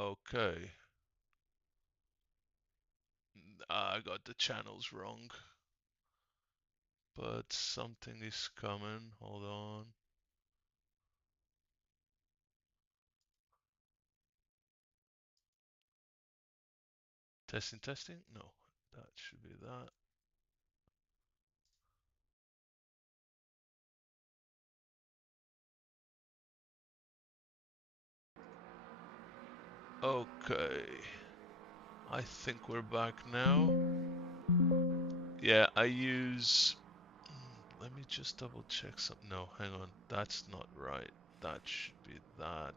Okay. I got the channels wrong. But something is coming. Hold on. Testing? No, that should be that. Okay. I think we're back now. Yeah, I use... Let me just double check something. No, hang on. That's not right. That should be that.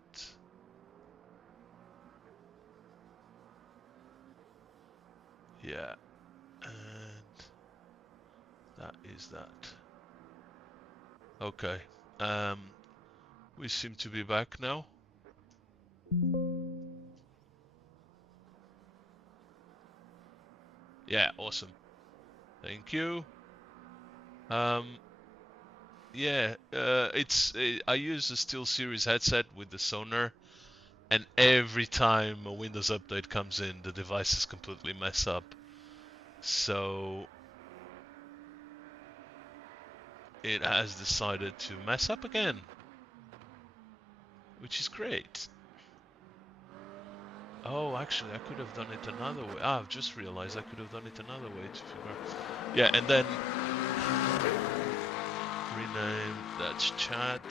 Yeah. And that is that. Okay. We seem to be back now. Yeah, awesome. Thank you. Yeah, I use a SteelSeries headset with the Sonar, and every time a Windows update comes in, the devices completely mess up. So it has decided to mess up again, which is great. Oh, actually, I could have done it another way. I've just realized I could have done it another way to figure out. Yeah, and then rename that's chat.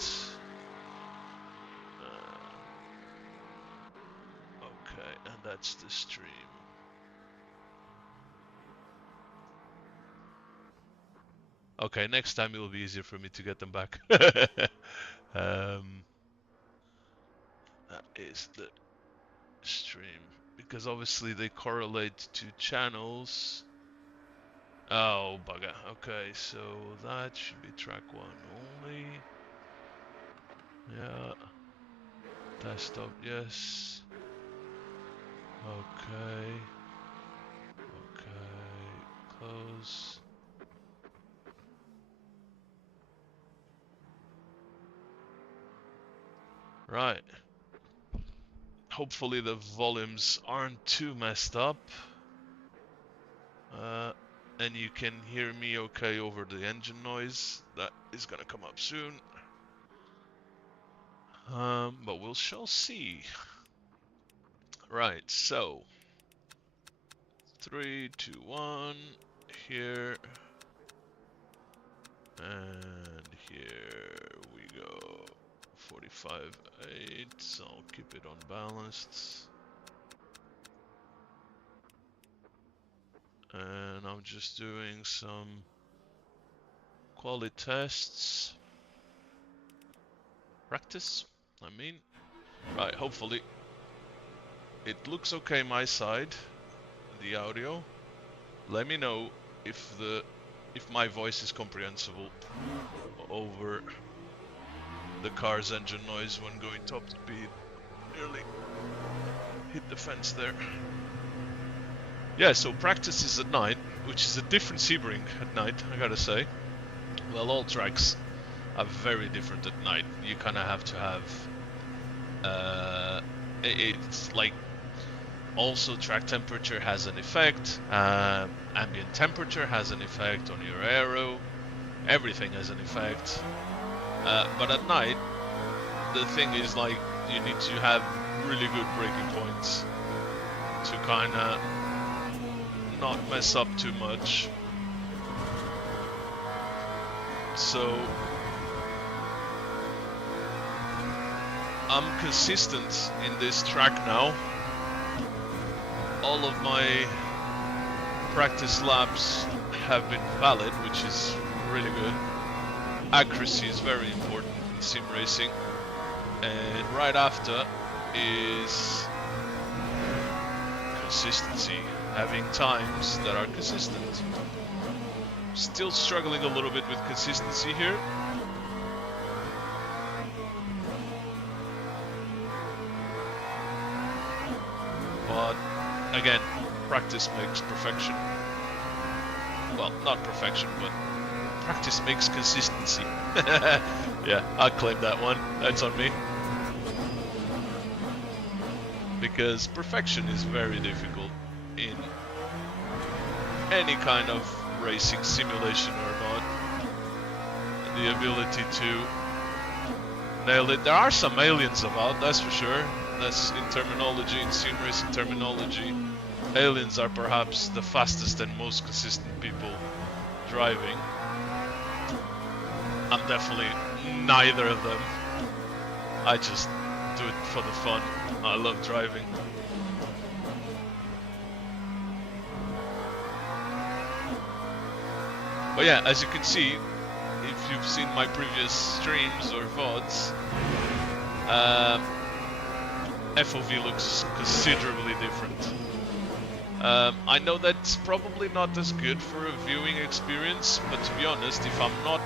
Okay, and that's the stream. Okay, next time it will be easier for me to get them back. That is the stream, because obviously they correlate to channels. Oh, bugger. Okay, so that should be track 1 only. Yeah. Desktop, yes. Okay. Okay. Close. Right. Hopefully the volumes aren't too messed up. And you can hear me okay over the engine noise. That is gonna come up soon. But we shall see. Right, so 3, 2, 1, here, and here we go. 45.8, so I'll keep it unbalanced. And I'm just doing some quality tests. Practice, I mean. Right, hopefully it looks okay my side, the audio. Let me know if my voice is comprehensible over the car's engine noise when going top speed. Nearly hit the fence there. Yeah, so practice is at night, which is a different Sebring at night, I gotta say. Well, all tracks are very different at night. You kind of have to have... it's like... Also, track temperature has an effect, ambient temperature has an effect on your aero, everything has an effect. But at night, the thing is, like, you need to have really good braking points to kind of not mess up too much. So I'm consistent in this track now. All of my practice laps have been valid, which is really good. Accuracy is very important in sim racing. And right after is consistency, having times that are consistent. Still struggling a little bit with consistency here. But again, practice makes perfection. Well, not perfection, but practice makes consistency. Yeah, I'll claim that one. That's on me. because perfection is very difficult in any kind of racing simulation or not. The ability to nail it. There are some aliens about, that's for sure. That's in terminology, in sim racing terminology. Aliens are perhaps the fastest and most consistent people driving. I'm definitely neither of them. I just do it for the fun. I love driving. But yeah, as you can see, if you've seen my previous streams or VODs, FOV looks considerably different. I know that's probably not as good for a viewing experience, but to be honest, if I'm not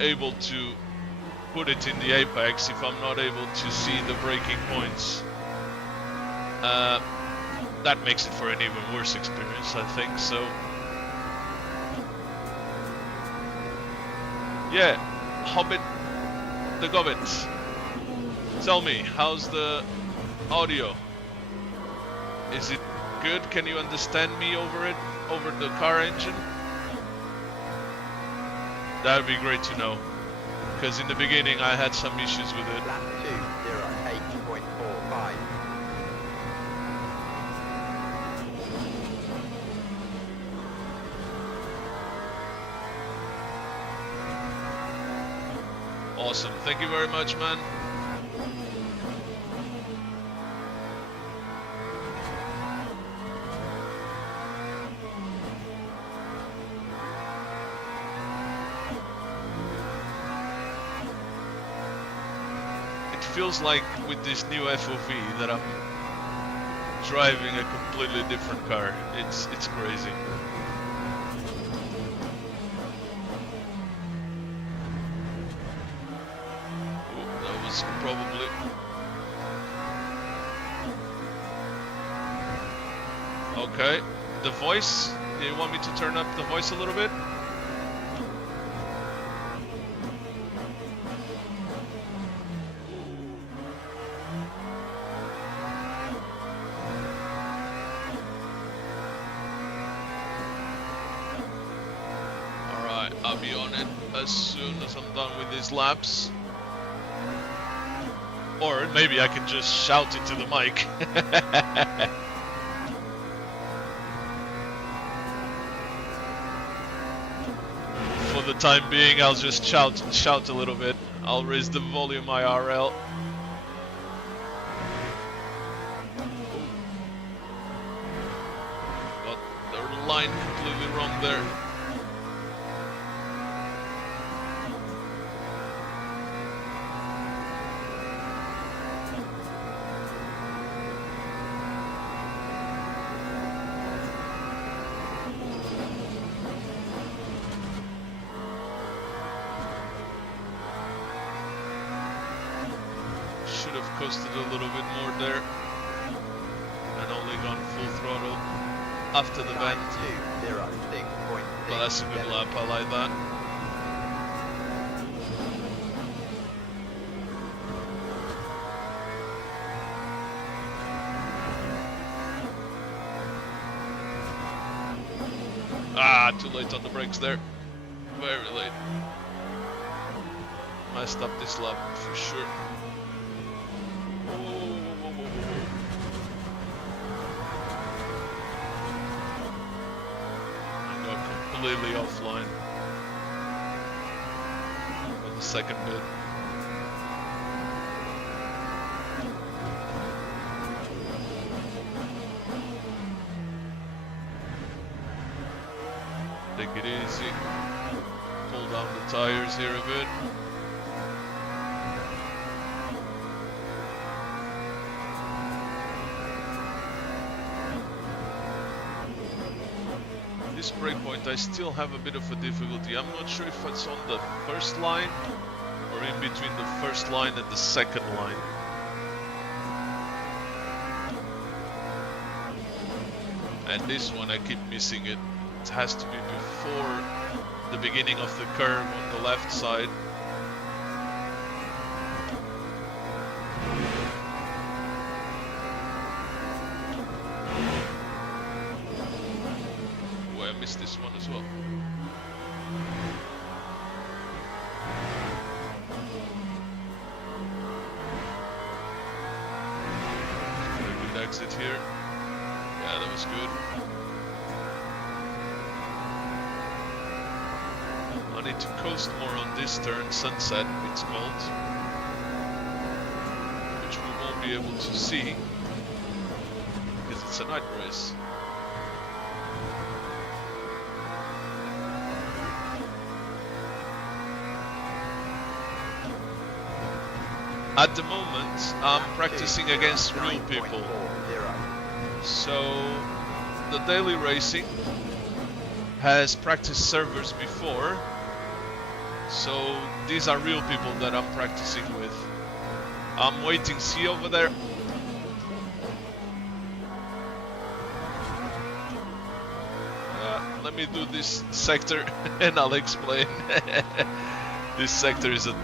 able to put it in the apex, if I'm not able to see the braking points, that makes it for an even worse experience, I think. So yeah, Hobbit the Gobbit, tell me, how's the audio? Is it good? Can you understand me over it, over the car engine? That would be great to know, because in the beginning I had some issues with it. Lap 208.45. Awesome, thank you very much, man. Feels like with this new FOV that I'm driving a completely different car. It's crazy. Oh, that was probably... Okay, the voice, do you want me to turn up the voice a little bit? I'll be on it as soon as I'm done with these laps. Or maybe I can just shout into the mic. For the time being, I'll just shout a little bit. I'll raise the volume IRL. Got the line completely wrong there. Should have coasted a little bit more there and only gone full throttle after the bend. But that's a good lap, I like that. Ah, too late on the brakes there. Very late. Messed up this lap for sure. Completely offline on the second bit. Take it easy. Pull down the tires here a bit. This breakpoint I still have a bit of a difficulty. I'm not sure if it's on the first line or in between the first line and the second line. And this one I keep missing it. It has to be before the beginning of the curve on the left side. missed this one as well. Got a good exit here. Yeah, that was good. I need to coast more on this turn, sunset it's called, which we won't be able to see because it's a night race. At the moment, I'm practicing against real people. So, the daily racing has practiced servers before. So, these are real people that I'm practicing with. I'm waiting, see over there? Let me do this sector and I'll explain. This sector is a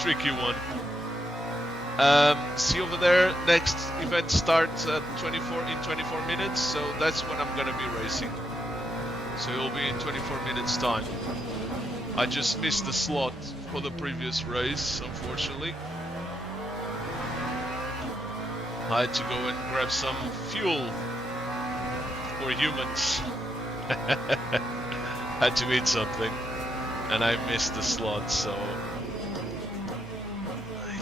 tricky one. See over there, next event starts at 24 minutes, so that's when I'm gonna be racing. So it'll be in 24 minutes time. I just missed the slot for the previous race, unfortunately. I had to go and grab some fuel for humans. Had to eat something, and I missed the slot, so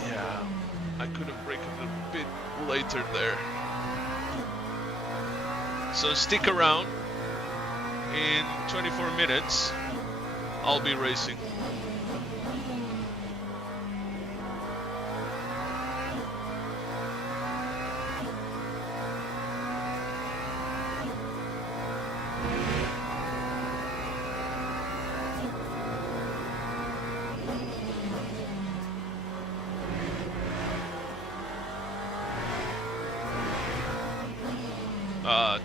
yeah, I could have braken a bit later there. So stick around. In 24 minutes, I'll be racing.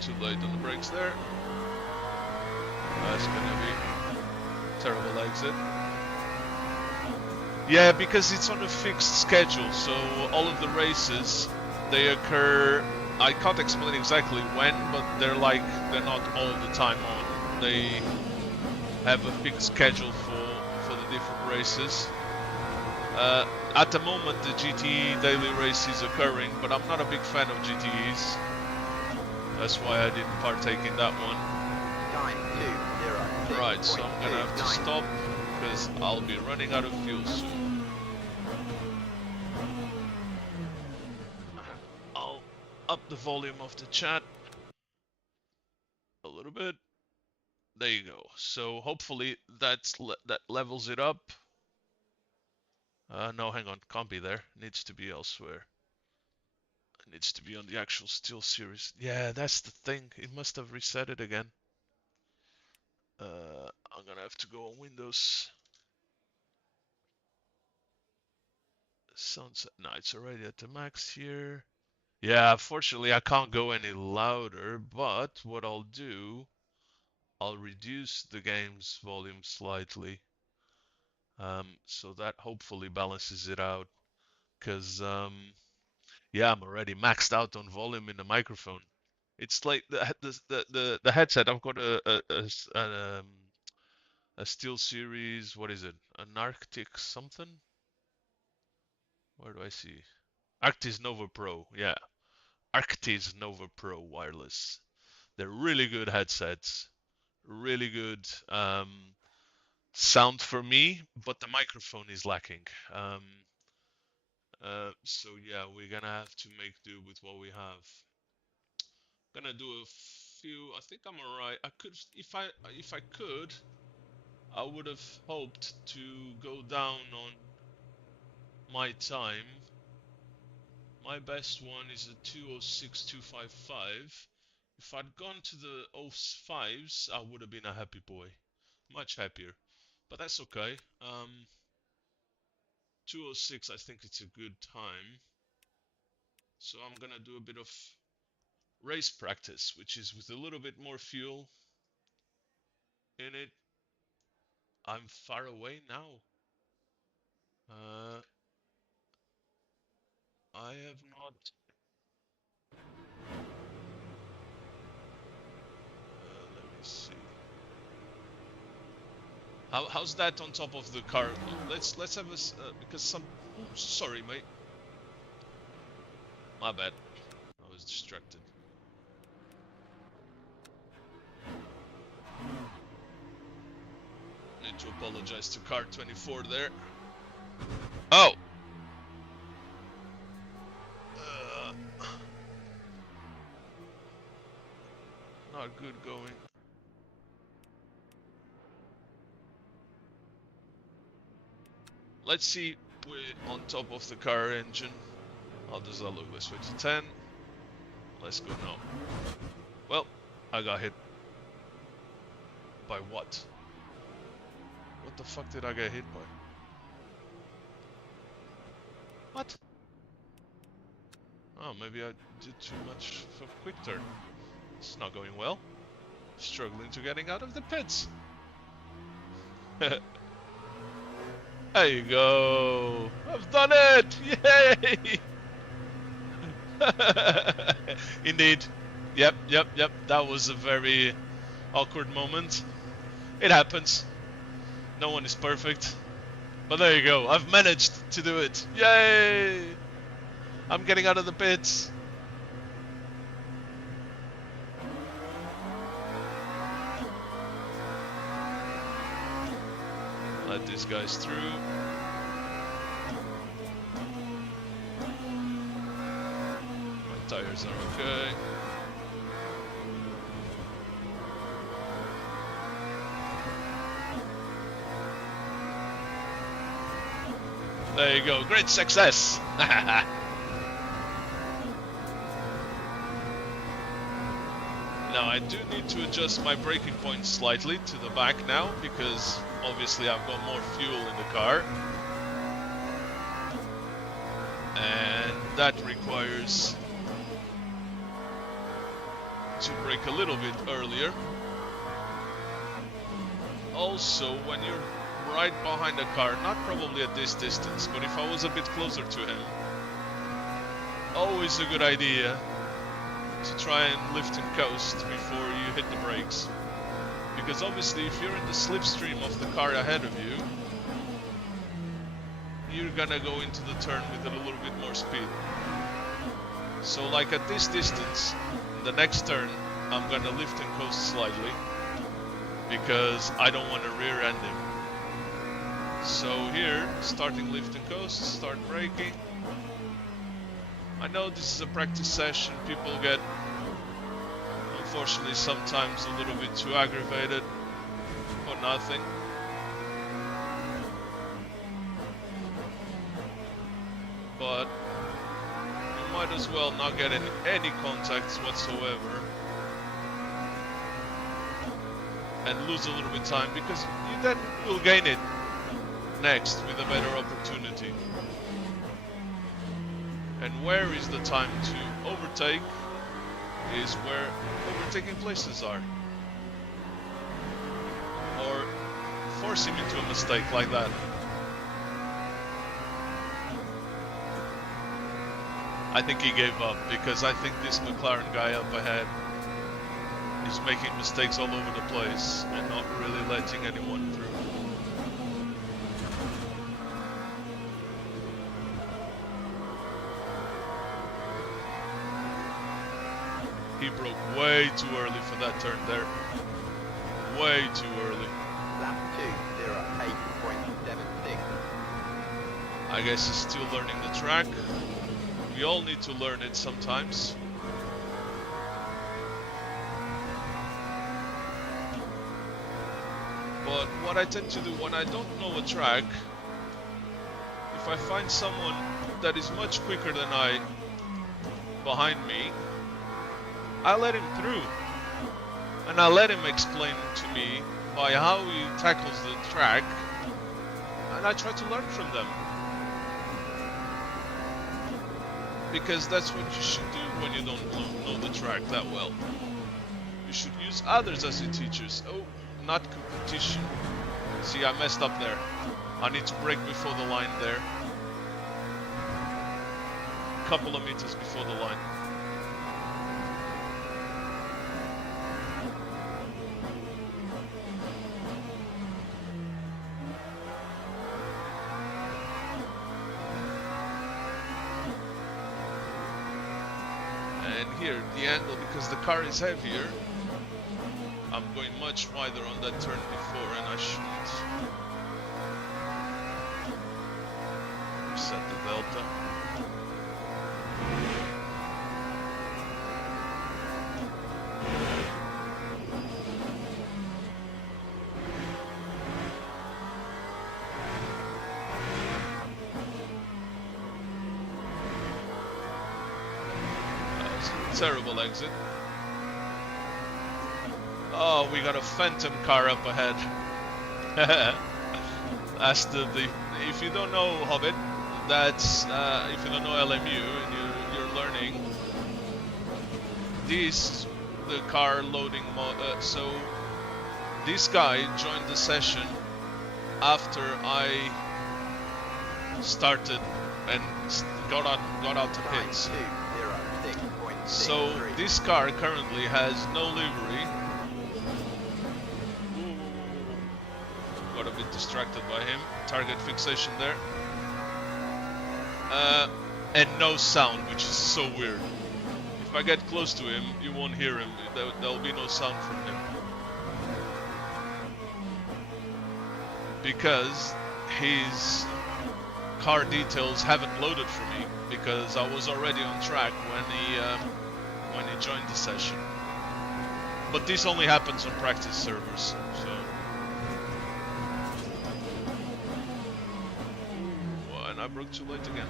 Too late on the brakes there. That's gonna be terrible exit. Yeah, because it's on a fixed schedule, so all of the races, they occur, I can't explain exactly when, but they're not all the time on. They have a fixed schedule for the different races. At the moment, the GTE daily race is occurring, but I'm not a big fan of GTEs. That's why I didn't partake in that one. Right, so I'm gonna have to stop because I'll be running out of fuel soon. I'll up the volume of the chat a little bit. There you go. So hopefully that levels it up. No, hang on, can't be there. Needs to be elsewhere. It needs to be on the actual Steel Series. Yeah, that's the thing. It must have reset it again. I'm gonna have to go on Windows. Sunset. No, it's already at the max here. Yeah, unfortunately I can't go any louder, but what I'll do, I'll reduce the game's volume slightly. So that hopefully balances it out. Cause yeah, I'm already maxed out on volume in the microphone. It's like the headset. I've got a Steel Series. What is it? An Arctic something? Where do I see? Arctis Nova Pro. Yeah, Arctis Nova Pro wireless. They're really good headsets. Really good sound for me, but the microphone is lacking. So yeah, we're gonna have to make do with what we have. Gonna do a few. I think I'm alright. I could, if I could, I would have hoped to go down on my time. My best one is a 206.255. If I'd gone to the 05s, I would have been a happy boy, much happier. But that's okay. 206, I think it's a good time. So I'm gonna do a bit of race practice, which is with a little bit more fuel in it. I'm far away now. I have not. Let me see. How's that on top of the car? Let's have a because some. Ooh, sorry, mate. My bad. I was distracted. Need to apologize to car 24 there. Oh. Not good going. Let's see on top of the car engine. How does that look? Let's switch to 10. Let's go now. Well, I got hit. By what? What the fuck did I get hit by? What? Oh, maybe I did too much for quick turn. It's not going well. Struggling to getting out of the pits. There you go. I've done it! Yay! Indeed. Yep. That was a very awkward moment. It happens. No one is perfect. But there you go. I've managed to do it. Yay! I'm getting out of the pits. Let these guys through. My tires are okay. There you go, great success! Now I do need to adjust my braking point slightly to the back now, because obviously I've got more fuel in the car. And that requires to brake a little bit earlier. Also, when you're right behind a car, not probably at this distance, but if I was a bit closer to him, always a good idea to try and lift and coast before you hit the brakes. Because obviously if you're in the slipstream of the car ahead of you, you're gonna go into the turn with a little bit more speed. So like at this distance, in the next turn, I'm gonna lift and coast slightly, because I don't want to rear end him. So here, starting lift and coast, start braking. I know this is a practice session, people get, unfortunately, sometimes a little bit too aggravated for nothing. But you might as well not get any contacts whatsoever and lose a little bit of time, because you then will gain it next with a better opportunity. And where is the time to overtake is where overtaking places are. Or force him into a mistake like that. I think he gave up, because I think this McLaren guy up ahead is making mistakes all over the place and not really letting anyone through. He broke way too early for that turn there. Way too early. Lap 2:08.76. I guess he's still learning the track. We all need to learn it sometimes. But what I tend to do when I don't know a track, if I find someone that is much quicker than I behind me, I let him through, and I let him explain to me by how he tackles the track, and I try to learn from them. Because that's what you should do when you don't know the track that well. You should use others as your teachers. Oh, not competition. See, I messed up there. I need to brake before the line there. A couple of meters before the line. here, the angle, because the car is heavier, I'm going much wider on that turn before, and I shouldn't. Reset the delta. Terrible exit. Oh, we got a phantom car up ahead. That's the if you don't know Hobbit, that's if you don't know LMU and you're learning. This the car loading so this guy joined the session after I started and got out to pits. So this car currently has no livery. Ooh, got a bit distracted by him. Target fixation there. And no sound, which is so weird. If I get close to him, you won't hear him. There'll be no sound from him. Because his car details haven't loaded for me, because I was already on track when he joined the session. But this only happens on practice servers, so. Well, and I broke too late again.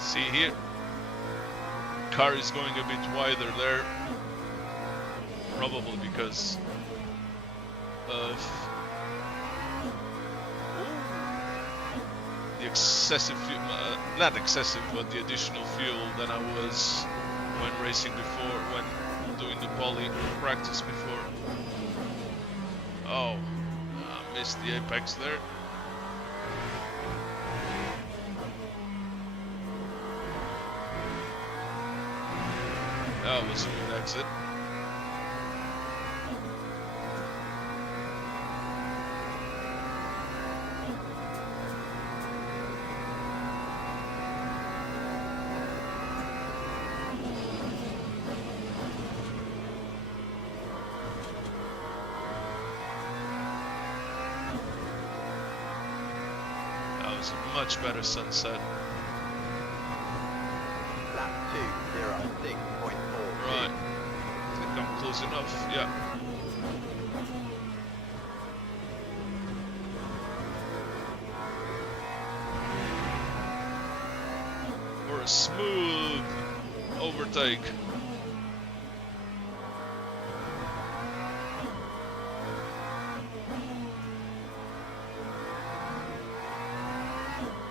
See here, car is going a bit wider there, probably because of the excessive, not excessive, but the additional fuel than I was when racing before, when doing the poly practice before. Oh, I missed the apex there. That was a good exit. That was a much better sunset. Lap 2, 0.6.4. Right, I think I'm close enough, yeah. For a smooth overtake.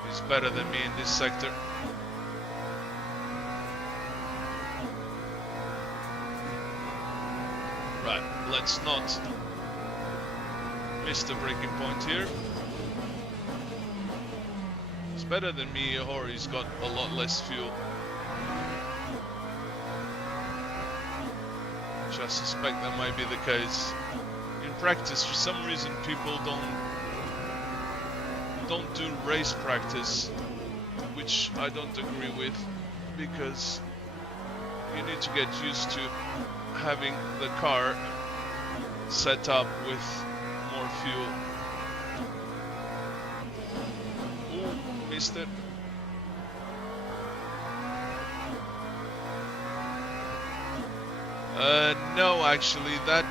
He's better than me in this sector. Right, let's not miss the breaking point here. He's better than me, or he's got a lot less fuel. Which I suspect that might be the case. In practice, for some reason, people don't do race practice, which I don't agree with, because you need to get used to having the car set up with more fuel. Ooh, missed it. No, actually, that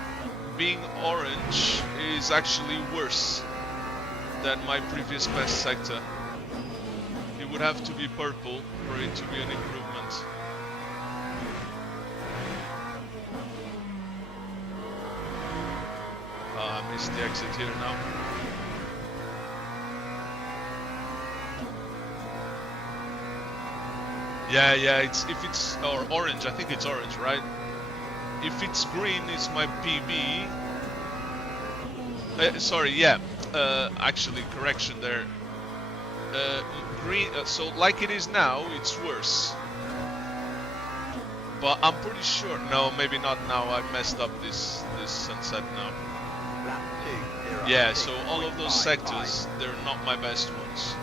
being orange is actually worse than my previous best sector. It would have to be purple for it to be an improvement. I missed the exit here now. Yeah, if it's or orange, I think it's orange, right? If it's green, it's my PB. Sorry, yeah. Actually, correction there. green. So like it is now, it's worse. But I'm pretty sure. No, maybe not now. I messed up this sunset now. Lap 2, Yeah. So all of those sectors, they're not my best ones.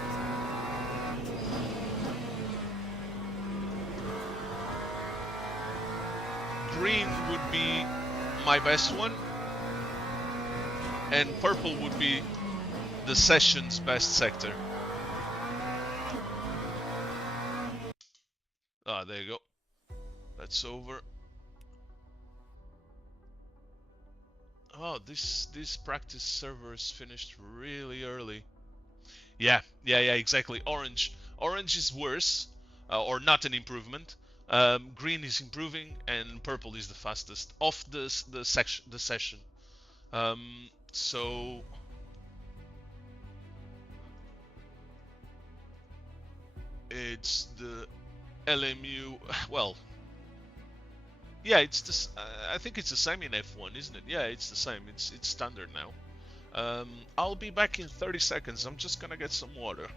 Green would be my best one, and purple would be the session's best sector. Ah, there you go. That's over. Oh, this practice server is finished really early. Yeah, exactly. Orange is worse, or not an improvement. Green is improving, and purple is the fastest of the session. So it's the LMU. Well, yeah, it's this. I think it's the same in F1, isn't it? Yeah, it's the same. It's standard now. I'll be back in 30 seconds. I'm just gonna get some water.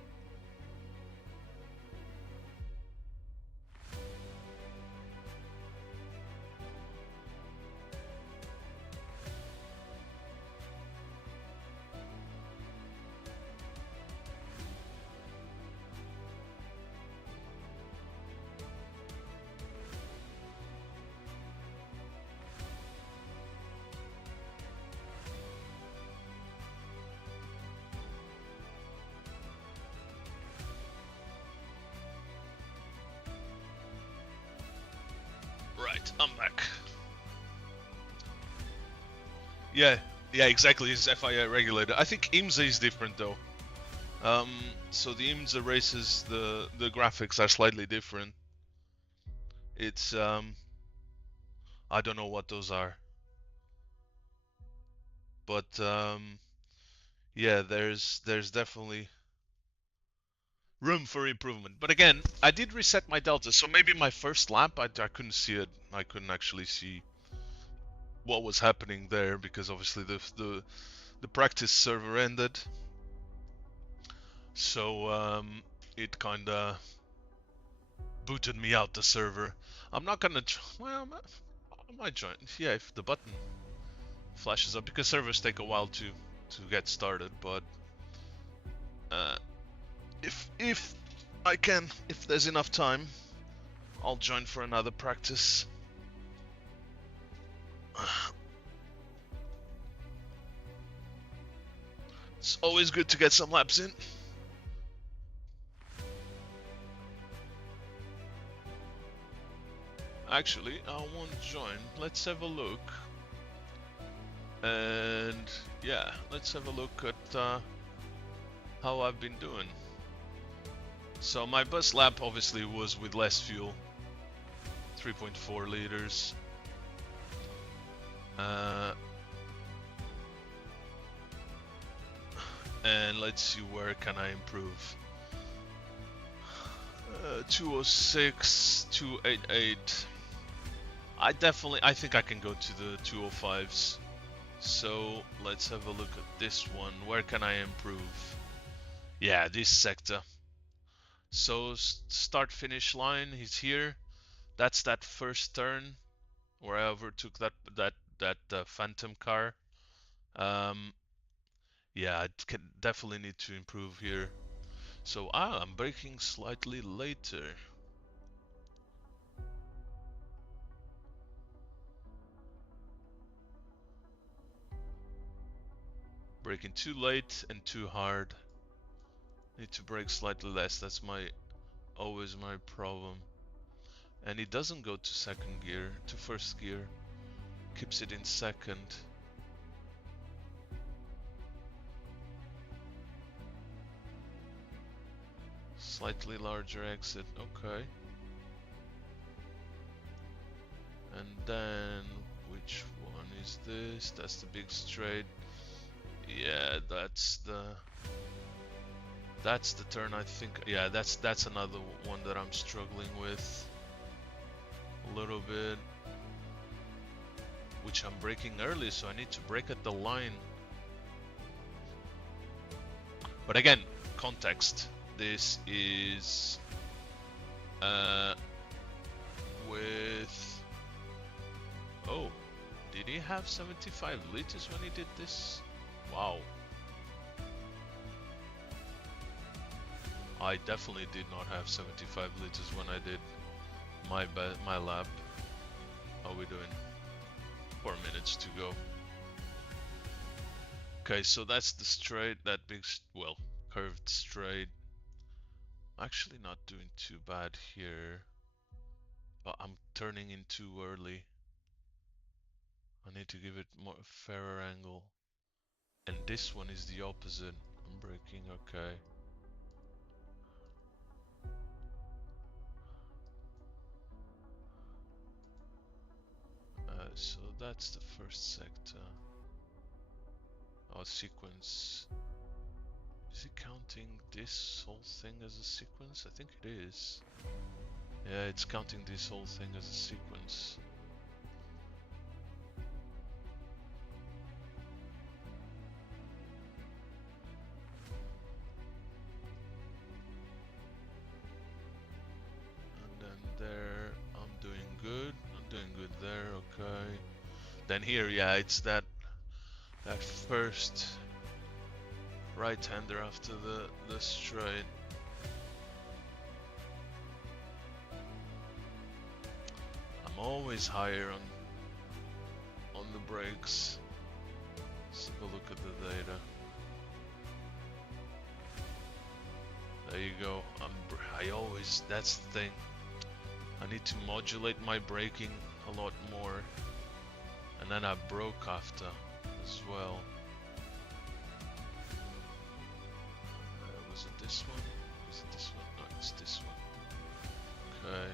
Right, I'm back. Yeah, exactly. It's FIA regulated. I think IMSA is different though. So the IMSA races, the graphics are slightly different. It's I don't know what those are, but yeah, there's definitely room for improvement. But again, I did reset my delta, so maybe my first lap I couldn't see it. I couldn't actually see what was happening there because obviously the practice server ended, so it kind of booted me out the server. I'm not gonna. Well, I might join. Yeah, if the button flashes up, because servers take a while to get started. But if I can, if there's enough time, I'll join for another practice. It's always good to get some laps in. Actually, I won't join. Let's have a look. And yeah, let's have a look at how I've been doing. So my bus lap obviously was with less fuel, 3.4 liters. And let's see, where can I improve? 206, 288. I think I can go to the 205s. So let's have a look at this one. Where can I improve? Yeah, this sector. So start finish line is here. That's that first turn where I overtook that phantom car. Yeah, I can definitely need to improve here. So I'm braking slightly later. Braking too late and too hard. Need to brake slightly less. That's always my problem. And it doesn't go to second gear, to first gear. Keeps it in second. Slightly larger exit, okay. And then, which one is this? That's the big straight. Yeah, that's the turn, I think. Yeah, that's another one that I'm struggling with a little bit, which I'm braking early, so I need to brake at the line. But again, context. this is with... Oh, did he have 75 liters when he did this? Wow. I definitely did not have 75 liters when I did my lap. How are we doing? 4 minutes to go. Okay, so that's the straight, that big, well, curved straight. Actually not doing too bad here, but I'm turning in too early. I need to give it more fairer angle. And this one is the opposite. I'm braking, okay. So that's the first sector. Our sequence. Is it counting this whole thing as a sequence? I think it is. Yeah, it's counting this whole thing as a sequence. And then there, I'm doing good. I'm doing good there, okay. Then here, yeah, it's that first right-hander after the straight. I'm always higher on the brakes. Let's have a look at the data. There you go. I always, that's the thing. I need to modulate my braking a lot more. And then I broke after as well. Was it this one? Was it this one? No, it's this one. Okay.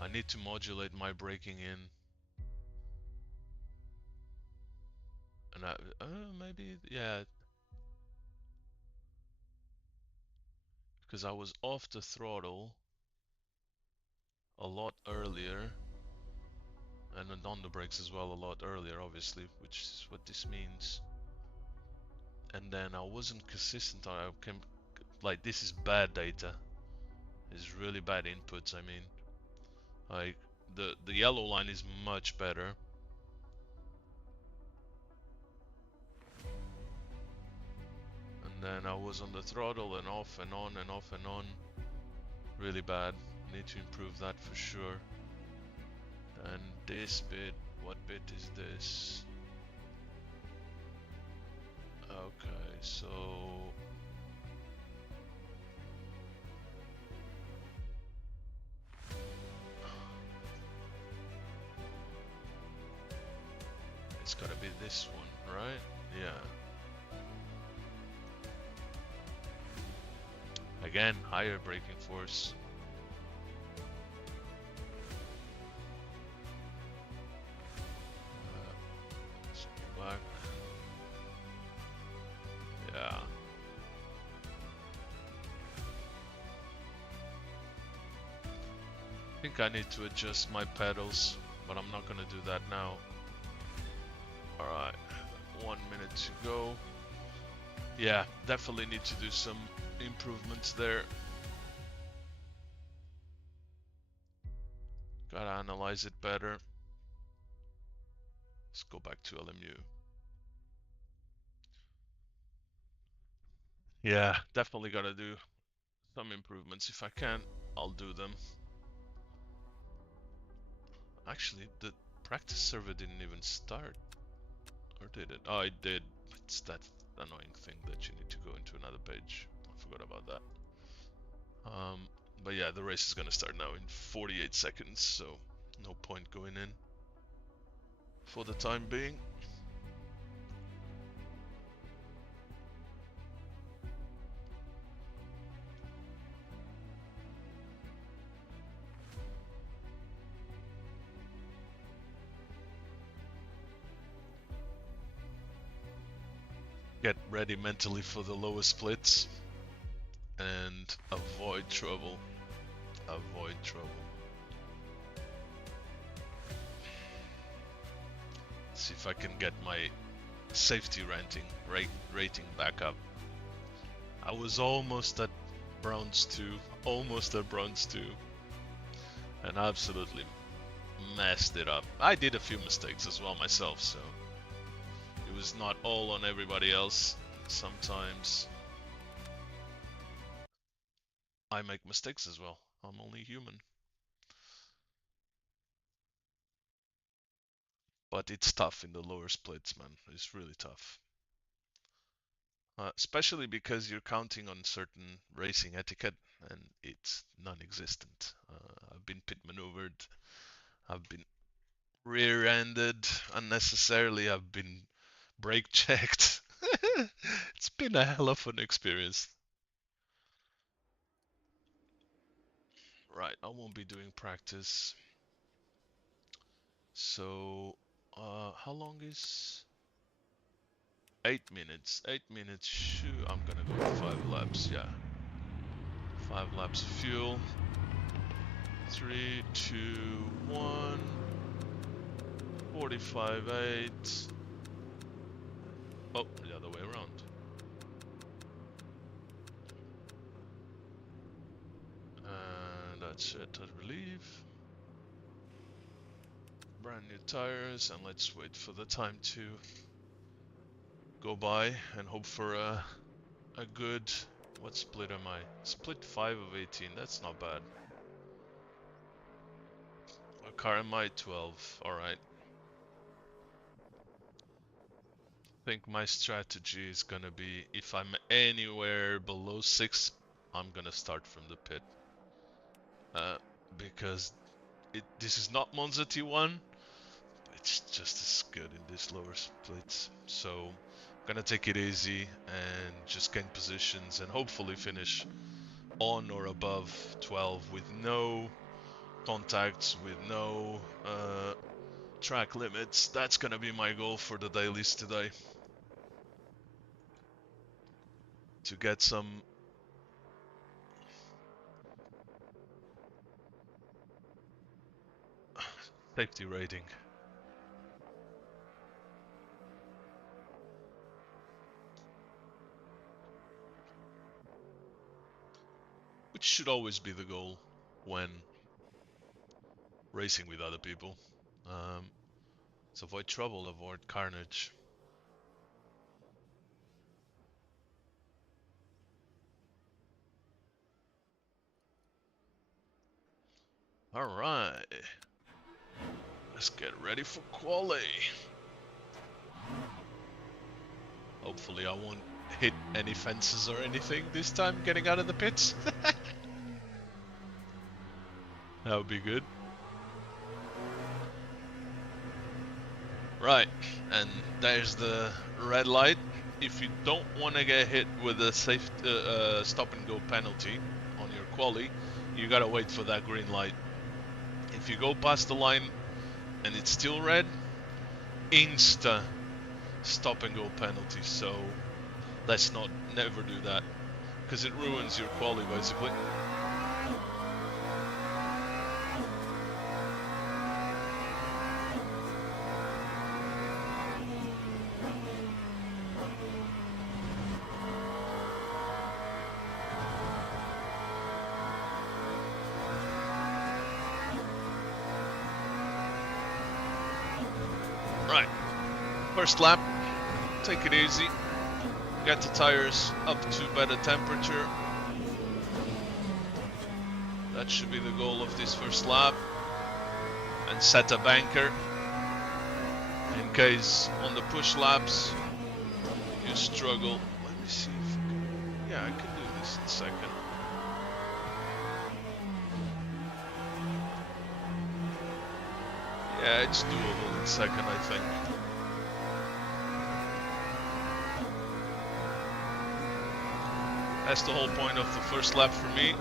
I need to modulate my braking in. And I, maybe, yeah. Because I was off the throttle a lot earlier. And on the brakes as well a lot earlier, obviously, which is what this means. And then I wasn't consistent. I came, like, this is bad data. It's really bad inputs, I mean. Like, the yellow line is much better. And then I was on the throttle and off and on and off and on. Really bad. Need to improve that for sure. And this bit, what bit is this? Okay, so it's gotta be this one, right? Yeah. Again, higher braking force. Let's go back. Yeah. I think I need to adjust my pedals, but I'm not gonna do that now. Alright, 1 minute to go. Yeah, definitely need to do some improvements there. Gotta analyze it better. Let's go back to LMU. Yeah, definitely gotta do some improvements. If I can, I'll do them. Actually, the practice server didn't even start. Or did it? Oh, it did. It's that annoying thing that you need to go into another page. I forgot about that. But yeah, the race is gonna start now in 48 seconds, so no point going in for the time being. Get ready mentally for the lower splits and avoid trouble. Avoid trouble. See if I can get my safety rating back up. I was almost at bronze 2, and absolutely messed it up. I did a few mistakes as well myself, so it was not all on everybody else. Sometimes I make mistakes as well. I'm only human. But it's tough in the lower splits, man. It's really tough. Especially because you're counting on certain racing etiquette and it's non-existent. I've been pit maneuvered, I've been rear-ended unnecessarily, I've been brake checked. It's been a hell of an experience. Right, I won't be doing practice. So, how long is 8 minutes? 8 minutes, shoot, I'm gonna go with 5 laps, yeah. 5 laps of fuel. 3, 2, 1. 45.8. Oh, the other way around. And that's it, I believe. Brand new tires, and let's wait for the time to go by and hope for a good. What split am I? Split 5 of 18. That's not bad. What car am I? 12. All right. I think my strategy is gonna be if I'm anywhere below 6, I'm gonna start from the pit. Because this is not Monza T1. It's just as good in these lower splits. So I'm gonna take it easy and just gain positions and hopefully finish on or above 12 with no contacts, with no track limits. That's gonna be my goal for the dailies today. To get some safety rating. Which should always be the goal when racing with other people. So avoid trouble, avoid carnage. Alright. Let's get ready for quali. Hopefully I won't hit any fences or anything this time getting out of the pits. That would be good. Right, and there's the red light. If you don't want to get hit with a safe stop and go penalty on your quali, you gotta wait for that green light. If you go past the line and it's still red, insta stop and go penalty. So let's never do that, because it ruins your quali basically. Right, first lap, take it easy, get the tires up to better temperature. That should be the goal of this first lap, and set a banker in case on the push laps you struggle. Let me see if I can do this in a second. Yeah, it's doable in second, I think. That's the whole point of the first lap for me.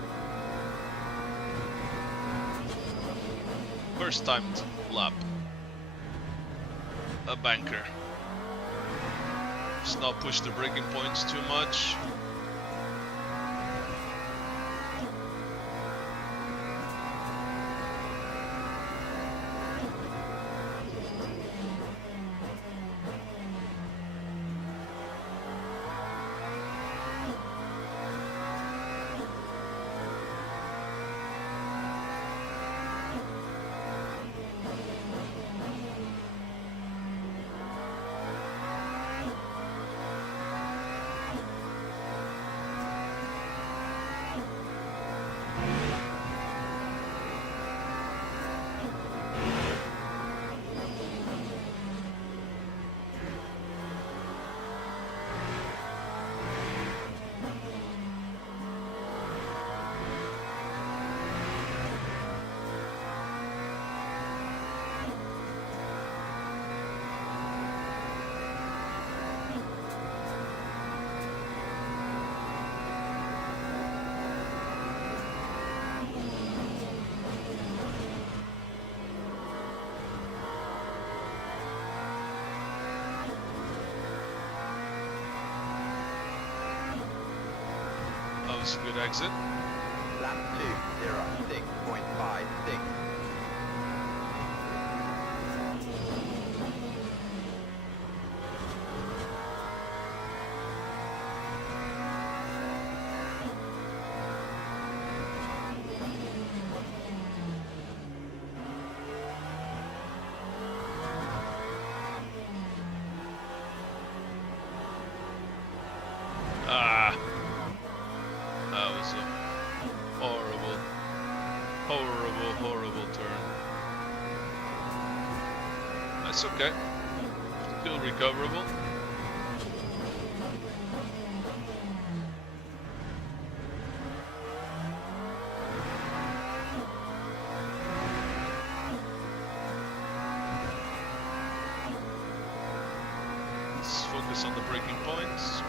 First timed lap. A banker. Just not push the braking points too much. was a good exit. Lap 2:06.56. Ah, that was a horrible, horrible turn. That's okay. Still recoverable. Let's focus on the braking points.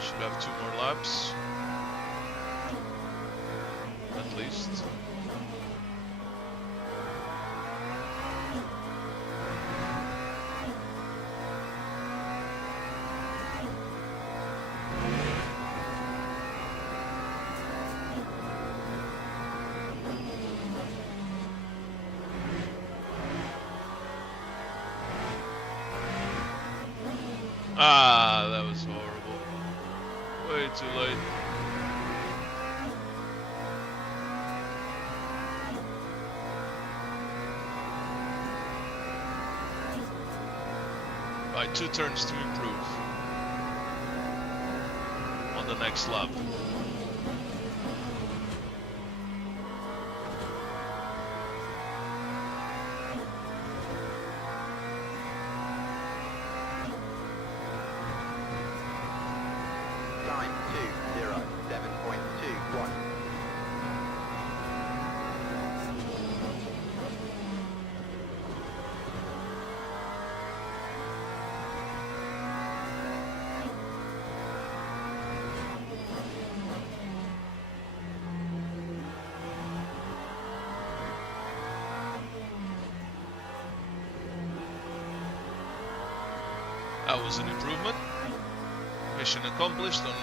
Should have 2 more laps. At least. Ah, that was horrible. Way too late. Right, 2 turns to improve on the next lap. Time 2:07.21. That was an improvement. Mission accomplished on the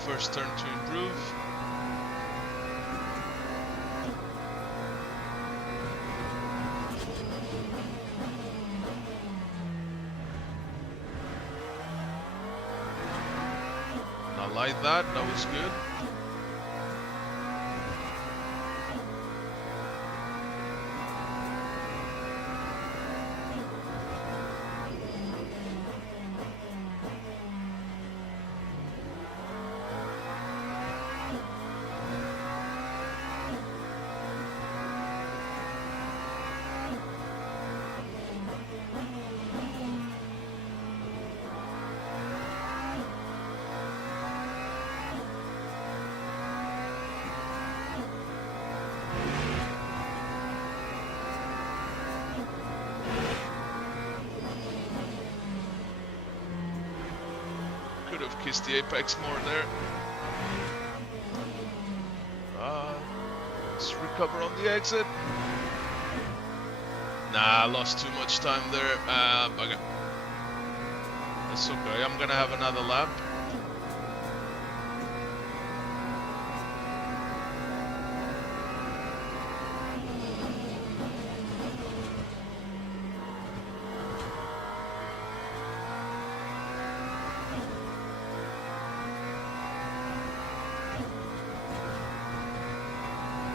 first turn to improve. I like that, that was good. Could have kissed the apex more there. Let's recover on the exit. Nah, I lost too much time there. Bugger. That's okay, I'm gonna have another lap.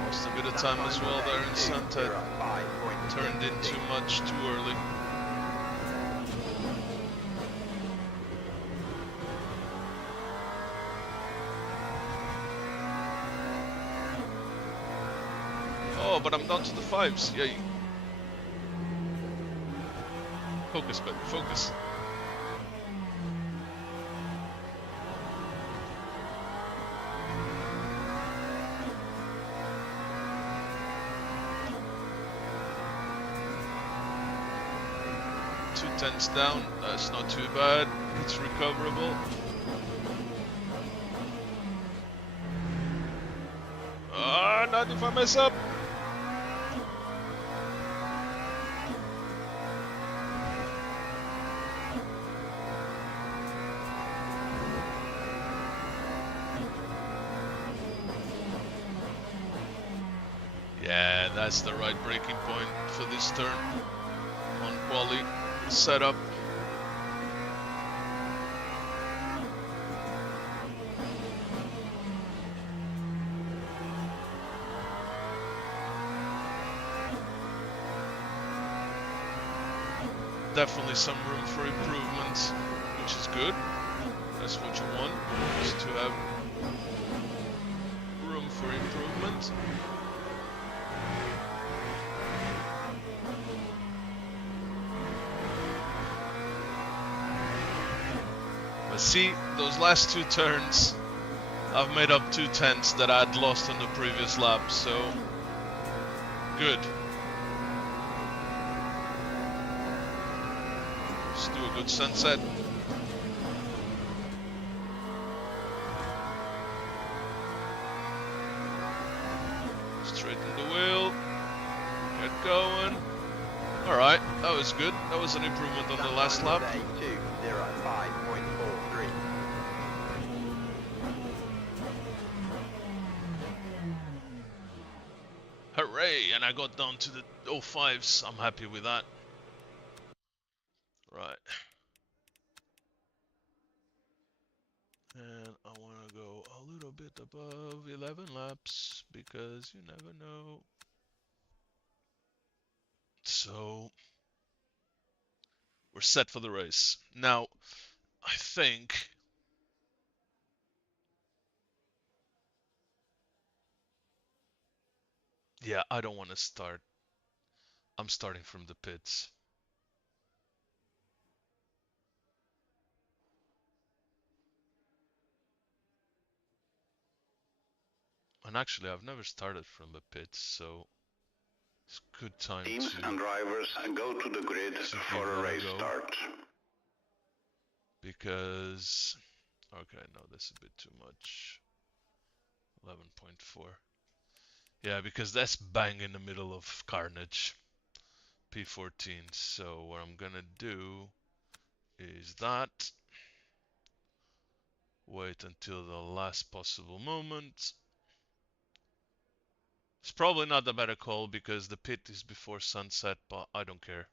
Lost a bit of time as well there in Sunset. Turned in too much too early. Oh, but I'm down to the 5s. Yay. Focus, buddy. Focus. Two tenths down. That's not too bad. It's recoverable. Ah, not if I mess up. Yeah, that's the right braking point for this turn on quali setup. Definitely some room for improvement, which is good. That's what you want, is to have room for improvement. But see, those last 2 turns, I've made up 2 tenths that I'd lost on the previous lap, so good. Let's do a good sunset. Straighten the wheel. Get going. Alright, that was good. That was an improvement on the last lap. 2:05.43. Hooray! And I got down to the 05s. I'm happy with that. Right. And I want to go a little bit above 11 laps because you never know. So we're set for the race. Now, I think yeah, I don't want to start. I'm starting from the pits. And actually, I've never started from the pits, so it's a good time Teams to and drivers go to the grid for a race start. Because okay, no, that's a bit too much. 11.4. Yeah, because that's bang in the middle of carnage. P14. So what I'm gonna do is that. Wait until the last possible moment. It's probably not a better call because the pit is before sunset, but I don't care.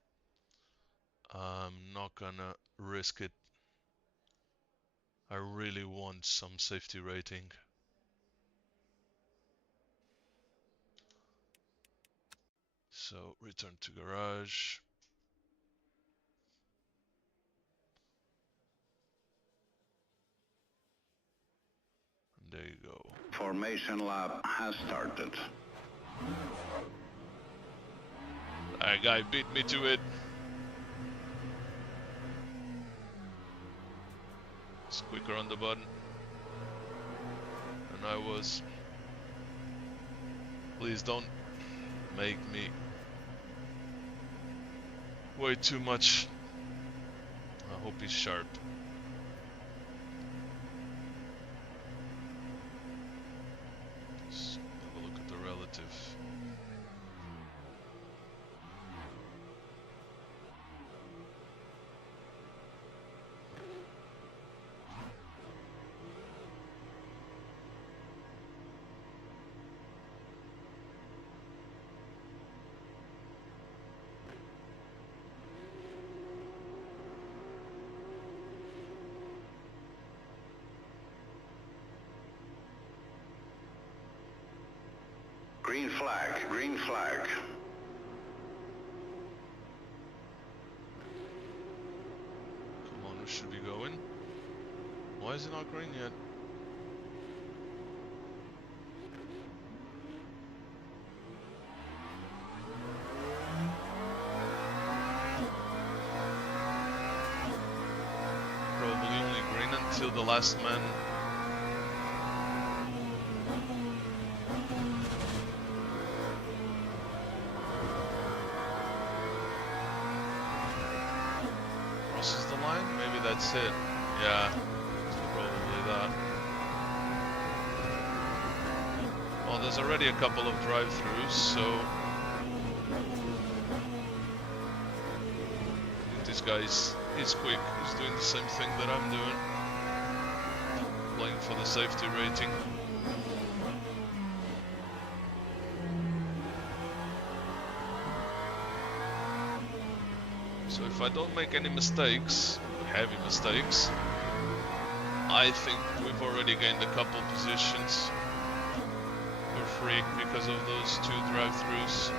I'm not gonna risk it. I really want some safety rating. So return to garage. And there you go. Formation lap has started. That guy beat me to it. It's quicker on the button than I was. Please don't make me way too much. I hope he's sharp. Let's have a look at the relative. Green flag, green flag. Come on, we should be going. Why is it not green yet? Probably only green until the last man. Crosses the line? Maybe that's it. Yeah, it's probably that. Well, there's already a couple of drive-throughs, so this guy's he's quick. He's doing the same thing that I'm doing. Playing for the safety rating. So if I don't make any mistakes, heavy mistakes, I think we've already gained a couple positions for free because of those two drive-throughs.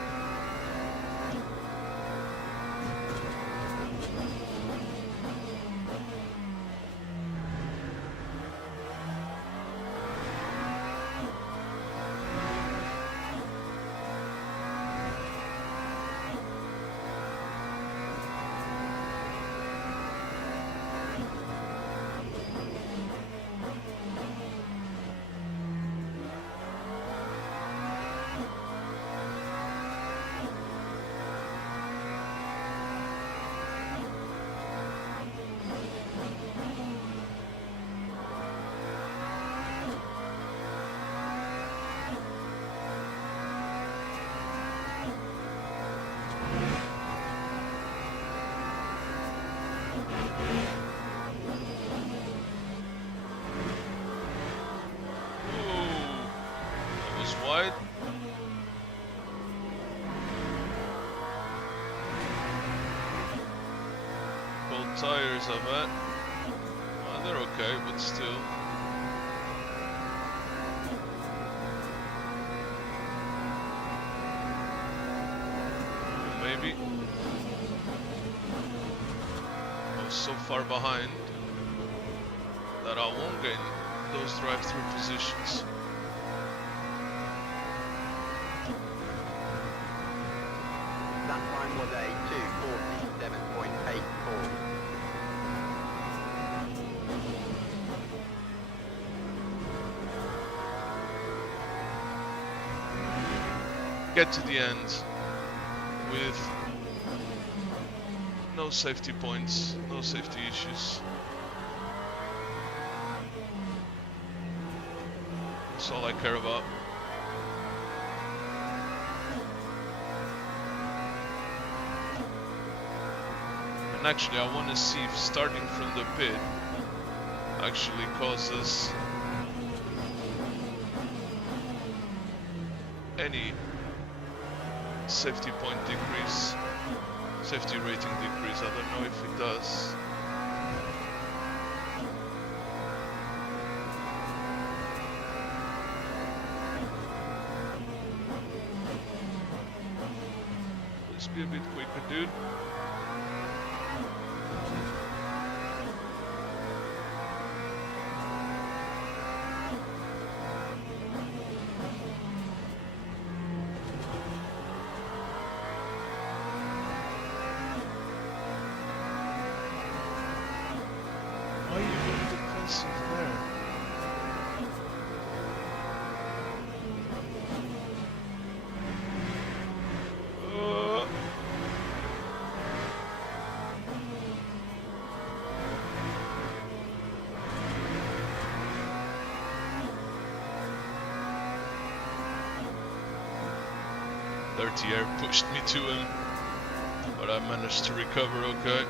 Wide. Cold tires, I bet. Well, they're okay, but still. Maybe. I was so far behind that I won't gain those drive-through positions. That time was a 2:47.84. Get to the end with no safety points, no safety issues. That's all I care about. And actually I want to see if starting from the pit actually causes any safety point decrease, safety rating decrease. I don't know if it does. Let's be a bit quicker, dude. Why are you being defensive there? Dirty air pushed me to him, but I managed to recover okay.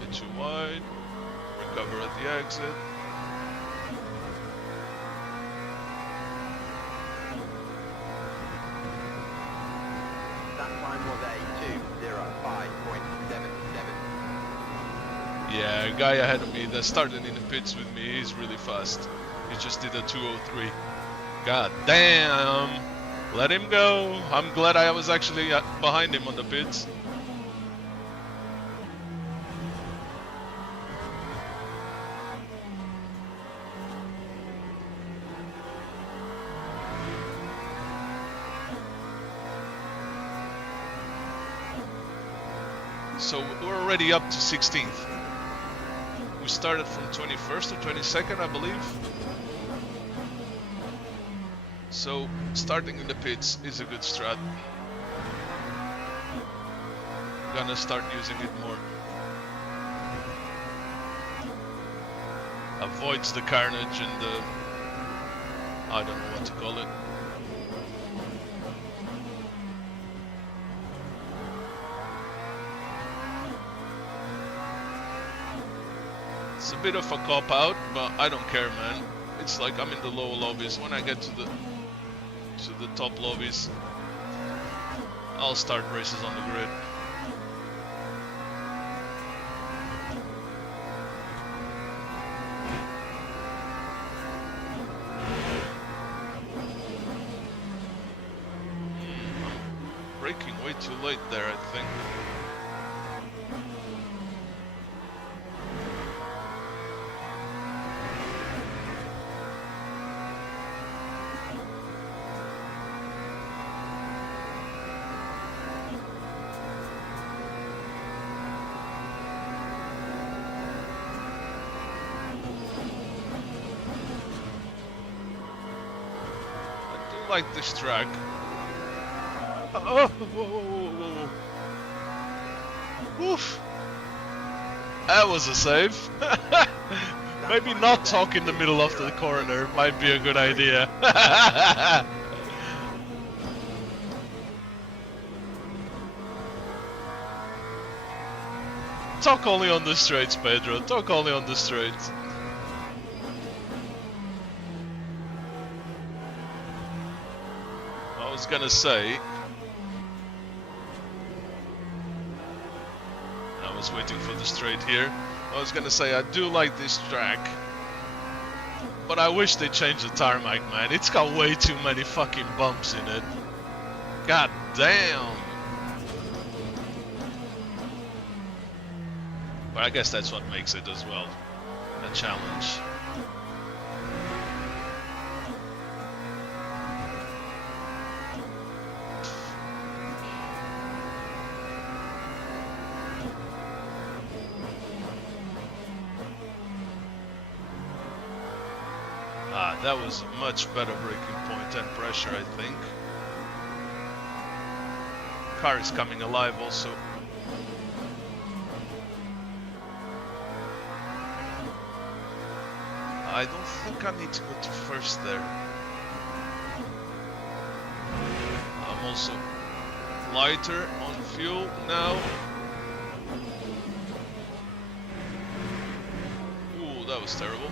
Bit too wide, recover at the exit. That time was a 2:05.77. Yeah, a guy ahead of me that started in the pits with me, he's really fast. He just did a 2:03. God damn! Let him go. I'm glad I was actually behind him on the pits. So we're already up to 16th. We started from 21st or 22nd, I believe. So starting in the pits is a good strat. Gonna start using it more. Avoids the carnage and the, I don't know what to call it. It's a bit of a cop-out, but I don't care, man. It's like I'm in the lower lobbies. When I get to the to the top lobbies. I'll start races on the grid. I'm braking way too late there, I think. Like this track. Oh, whoa, whoa, whoa, whoa. Oof. That was a save. Maybe not talk in the middle of the corner might be a good idea. Talk only on the straights, Pedro. Talk only on the straights. I was gonna say, I was waiting for the straight here. I was gonna say I do like this track, but I wish they changed the tarmac, man. It's got way too many fucking bumps in it. God damn. But I guess that's what makes it as well a challenge. That was a much better braking point and pressure, I think. Car is coming alive also. I don't think I need to go to first there. I'm also lighter on fuel now. Ooh, that was terrible.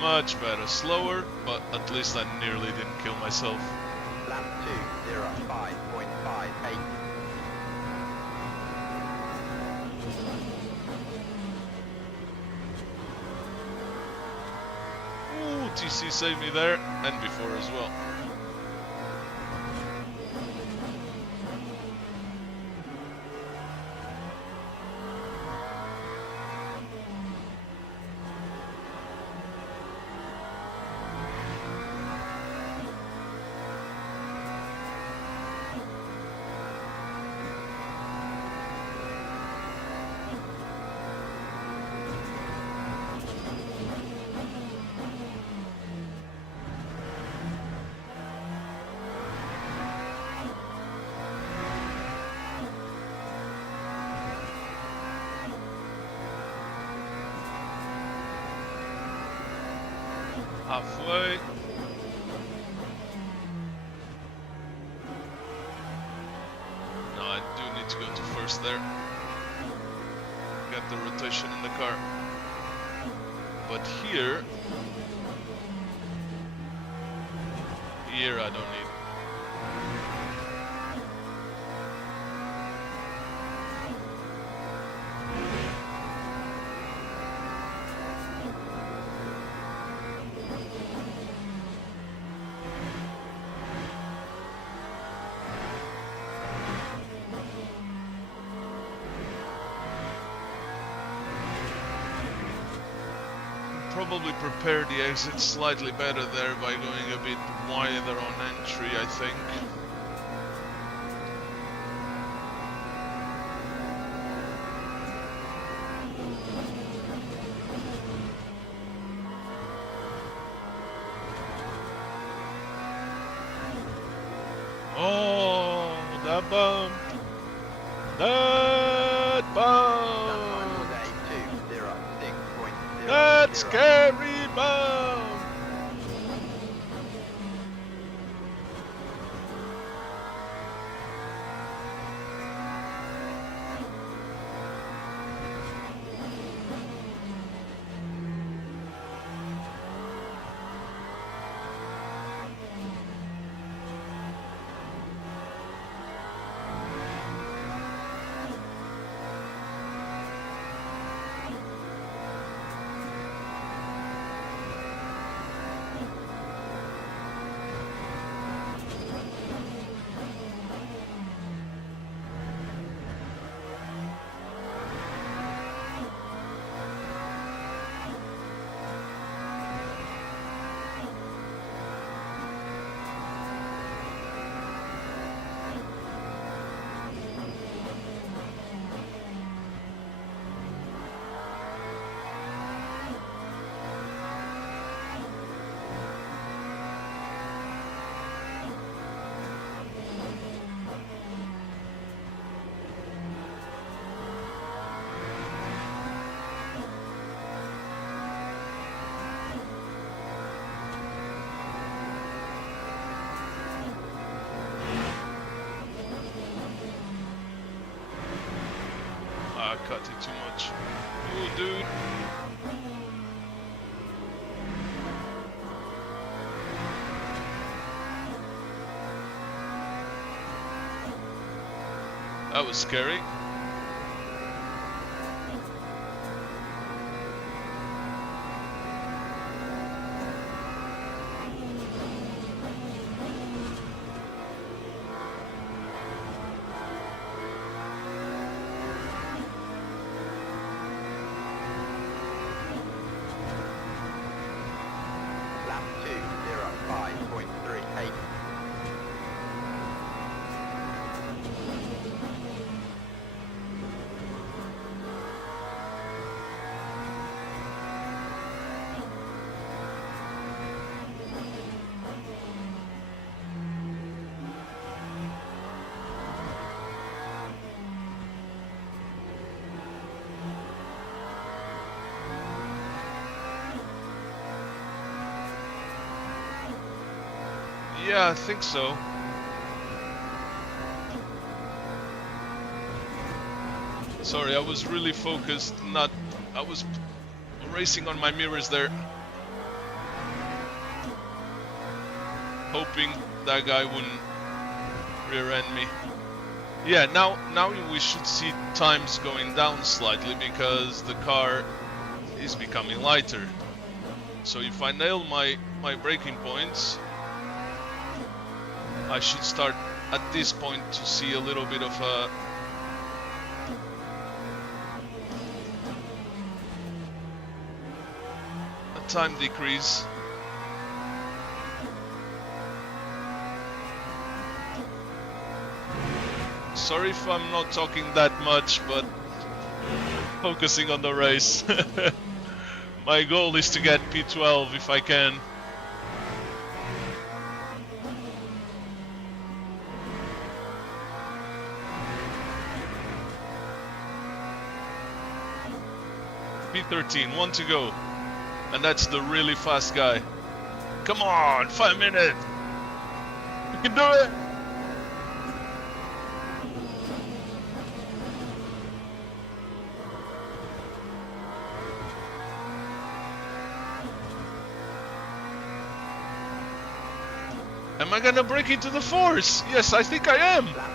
Much better, slower, but at least I nearly didn't kill myself. Lap 2:05.58. Ooh, TC saved me there, and before as well. Halfway. No, I do need to go to first there. Get the rotation in the car. But here I don't need. Probably prepare the exit slightly better there by going a bit wider on entry, I think. bump. That That bump. time was a 206.0. That scary bump. I cut it too much. Oh, dude. That was scary. Lap 2:05.38. Yeah, I think so. Sorry, I was really focused. I was racing on my mirrors there, hoping that guy wouldn't rear-end me. Yeah, now we should see times going down slightly because the car is becoming lighter. So if I nail my braking points, I should start at this point to see a little bit of a time decrease. Sorry if I'm not talking that much, but focusing on the race. My goal is to get P12 if I can. P13, 1 to go. And that's the really fast guy. Come on, 5 minutes. You can do it. Am I gonna break into the force? Yes, I think I am. Lap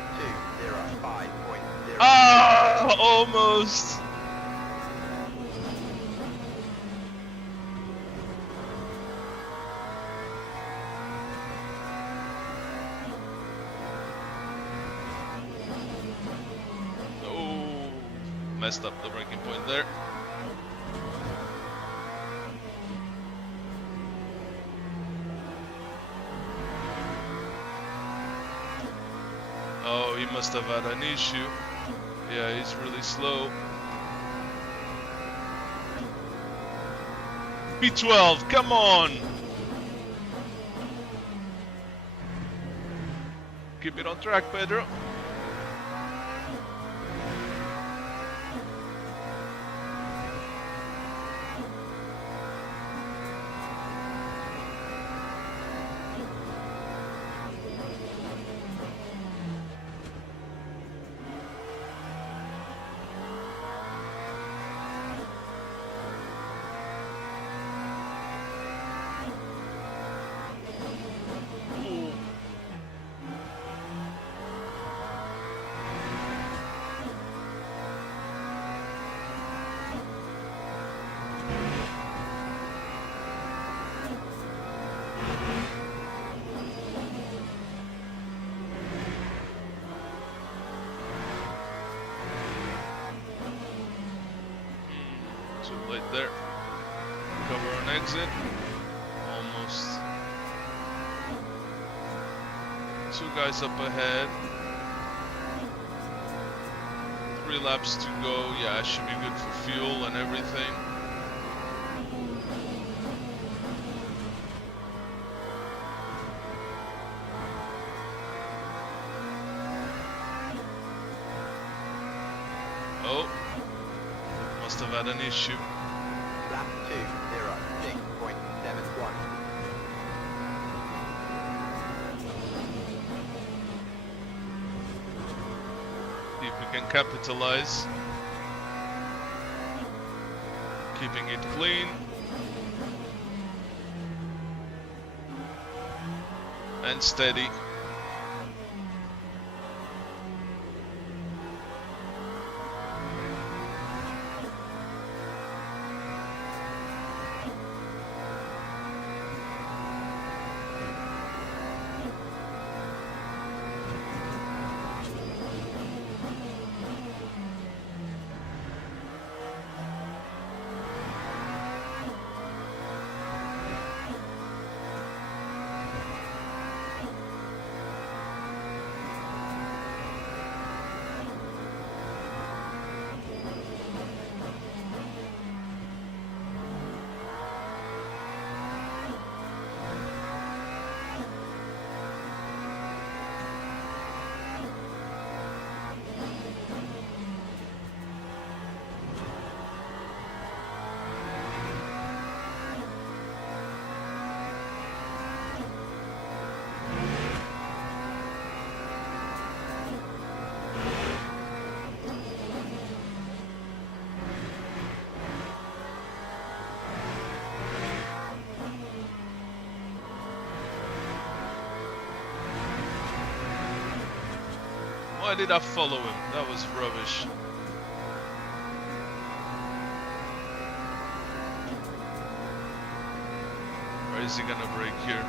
2:05.0. Ah, almost. Messed up the braking point there. Oh, he must have had an issue. Yeah, he's really slow. P12, come on! Keep it on track, Pedro. Late there. Cover on exit. Almost. 2 guys up ahead. 3 laps to go. Yeah, should be good for fuel and everything. Oh, must have had an issue. Lap 2:06.71. See if we can capitalize. Keeping it clean. And steady. Why did I follow him? That was rubbish. Or is he gonna brake here?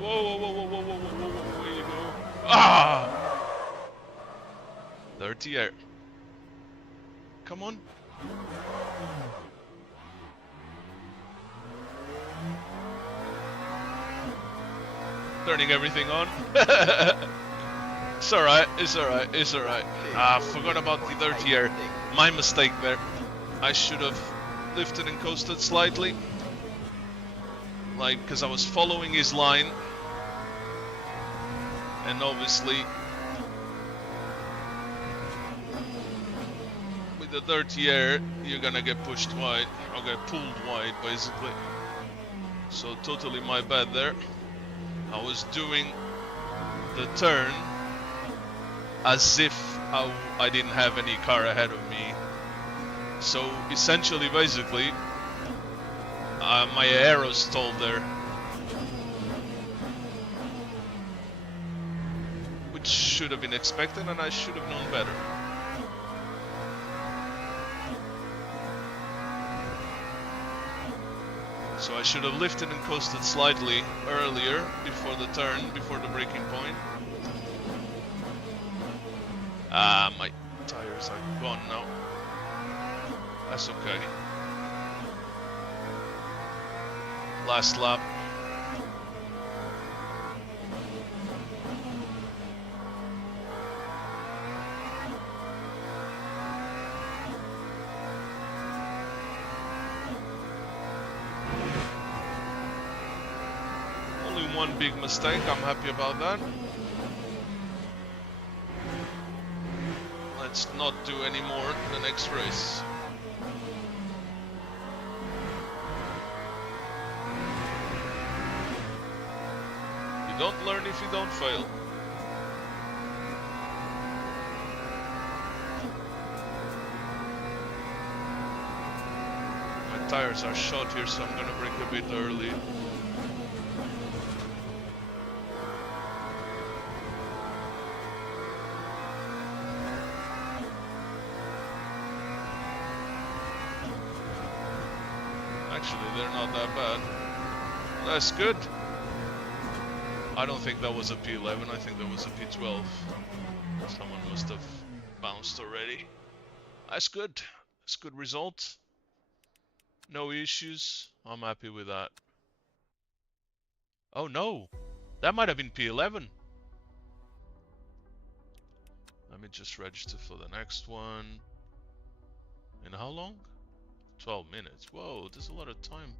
Whoa, whoa, whoa, whoa, whoa, whoa, whoa, whoa, where you go? Ah! Dirty air. Come on. Turning everything on. It's alright, it's alright, it's alright. Ah, forgot about the dirty air. My mistake there. I should have lifted and coasted slightly. Like, because I was following his line. And obviously, with the dirty air, you're gonna get pushed wide. Or get pulled wide, basically. So, totally my bad there. I was doing the turn as if I didn't have any car ahead of me. So essentially, basically, my aero stalled there. Which should have been expected, and I should have known better. So I should have lifted and coasted slightly earlier, before the turn, before the braking point. My tires are gone now. That's okay. Last lap. One big mistake, I'm happy about that. Let's not do any more the next race. You don't learn if you don't fail. My tires are short here, so I'm gonna brake a bit early. Actually, they're not that bad. That's good. I don't think that was a P11, I think that was a P12. Someone must have bounced already. That's good. That's good result. No issues. I'm happy with that. Oh no, that might have been P11. Let me just register for the next one. In how long? 12 minutes. Whoa, there's a lot of time.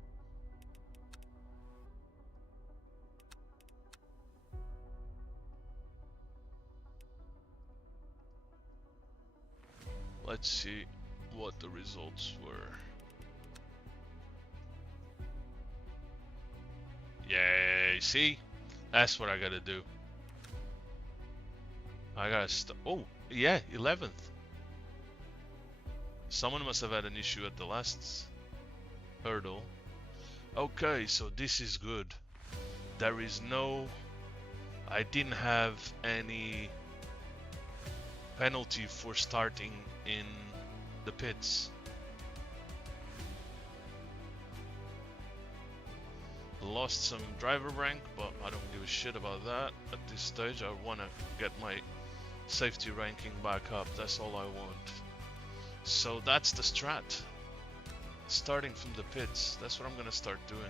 Let's see what the results were. Yay, see? That's what I gotta do. I gotta oh, yeah, 11th. Someone must have had an issue at the last hurdle. Okay, so this is good. There is no... I didn't have any penalty for starting in the pits. Lost some driver rank, but I don't give a shit about that at this stage. I want to get my safety ranking back up. That's all I want. So that's the strat. Starting from the pits. That's what I'm gonna start doing.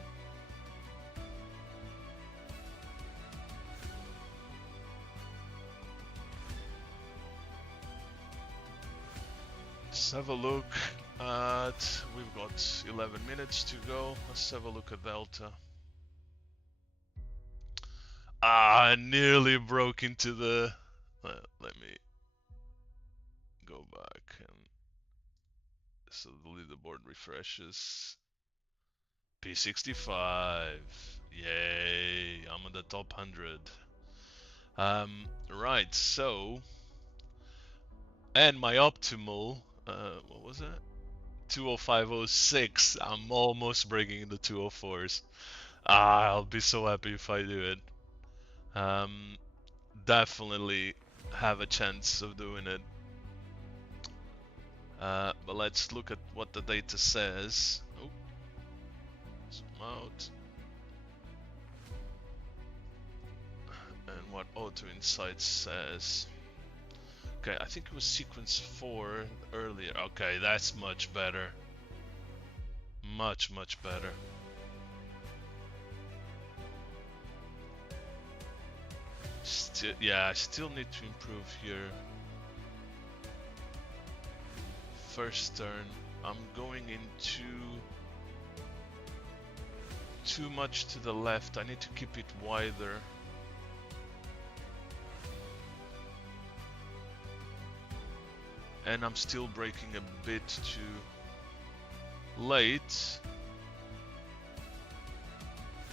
Let's have a look at... We've got 11 minutes to go. Let's have a look at Delta. Ah, I nearly broke into the... let me go back and... So the leaderboard refreshes. P65. Yay, I'm in the top 100. Right, so... And my optimal... what was it? 205.06. I'm almost breaking into 204s. Ah, I'll be so happy if I do it. Definitely have a chance of doing it. But let's look at what the data says. Oh, zoom out. And what Auto Insights says. Okay, I think it was sequence 4 earlier. Okay, that's much better. Much, much better. Still, yeah, I still need to improve here. First turn, I'm going into too much to the left. I need to keep it wider. And I'm still braking a bit too late.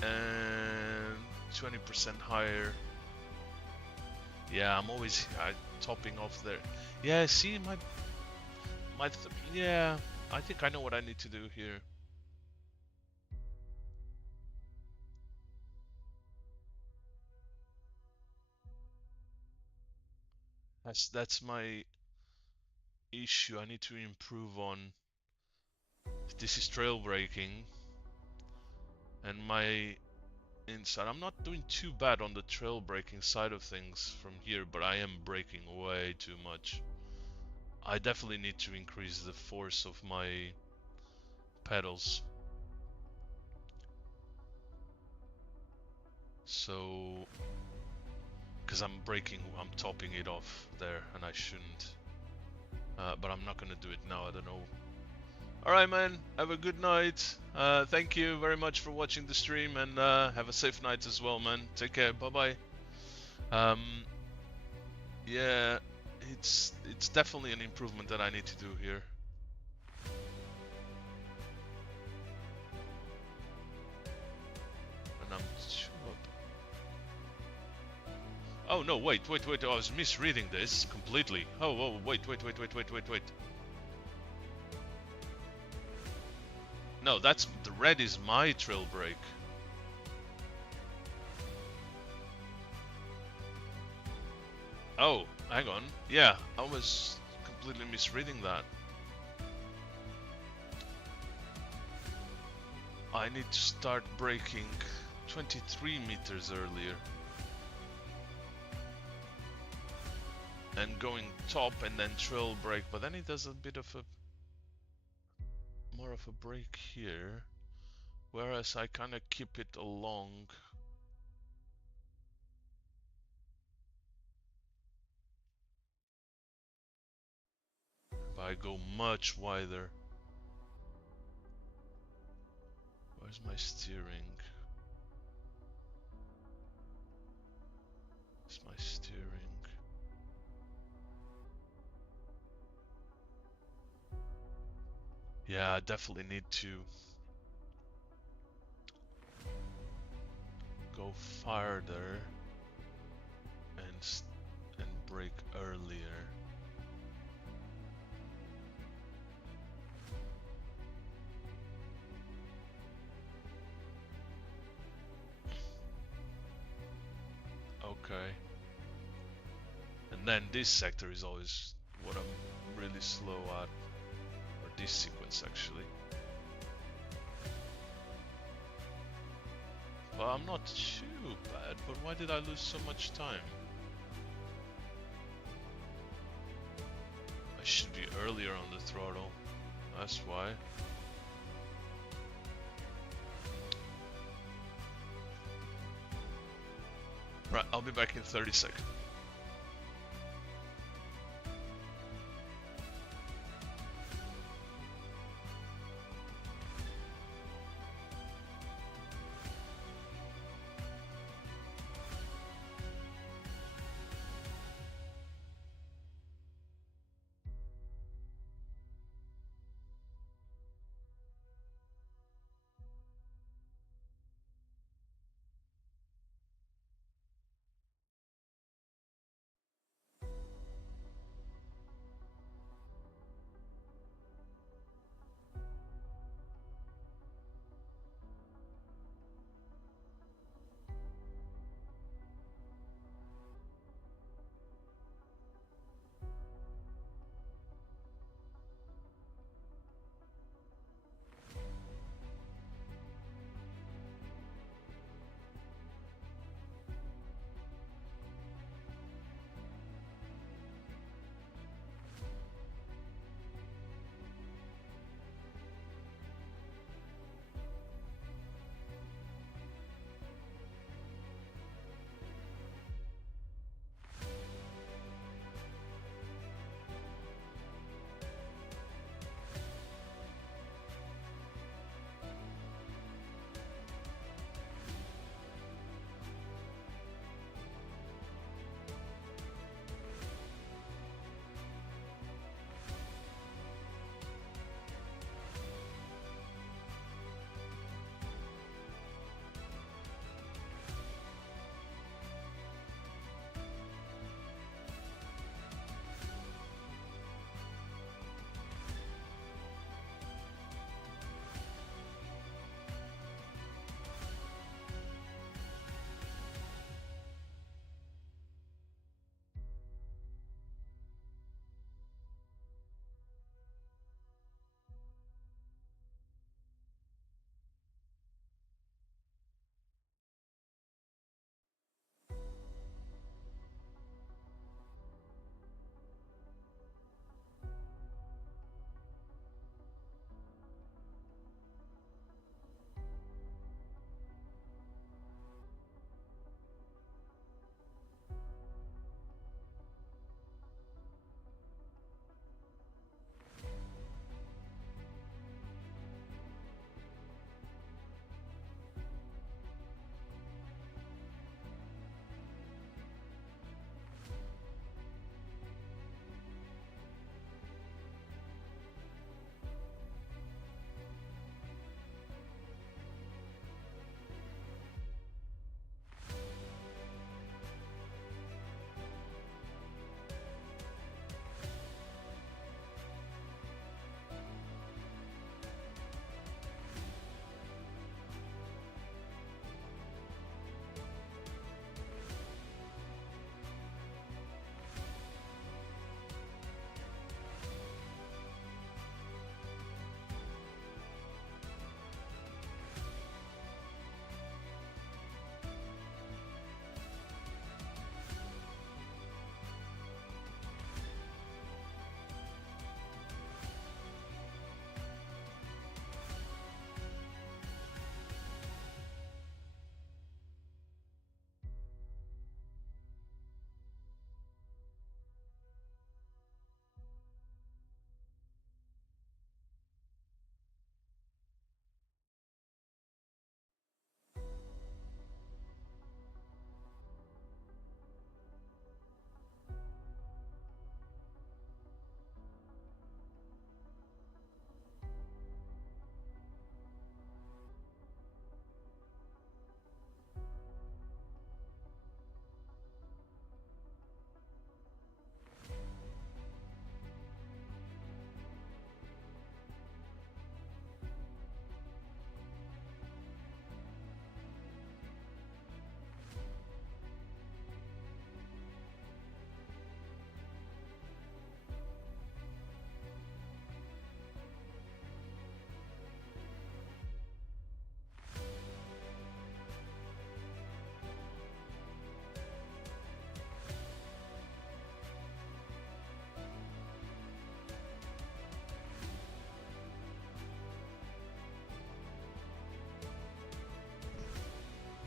And 20% higher. Yeah, I'm always topping off there. Yeah, see yeah, I think I know what I need to do here. That's my issue. I need to improve on. This is trail braking, and my inside. I'm not doing too bad on the trail braking side of things from here, but I am braking way too much. I definitely need to increase the force of my pedals. So, because I'm topping it off there, and I shouldn't. But I'm not gonna do it now, I don't know. Alright man, have a good night. Thank you very much for watching the stream, and have a safe night as well, man. Take care, bye bye. Yeah, it's definitely an improvement that I need to do here. And I'm too up. Oh no, wait, I was misreading this completely. Oh, wait. No, that's the red is my trail brake. Oh, hang on. Yeah, I was completely misreading that. I need to start braking 23 meters earlier. and going top and then trail brake, but then it does a bit of a more of a brake here, whereas I kind of keep it along. But I go much wider. Where's my steering? Where's my steering? Yeah, I definitely need to go farther and brake earlier. Okay. And then this sector is always what I'm really slow at, or this sequence actually. Well, I'm not too bad, but why did I lose so much time? I should be earlier on the throttle. That's why. Right, I'll be back in 30 seconds.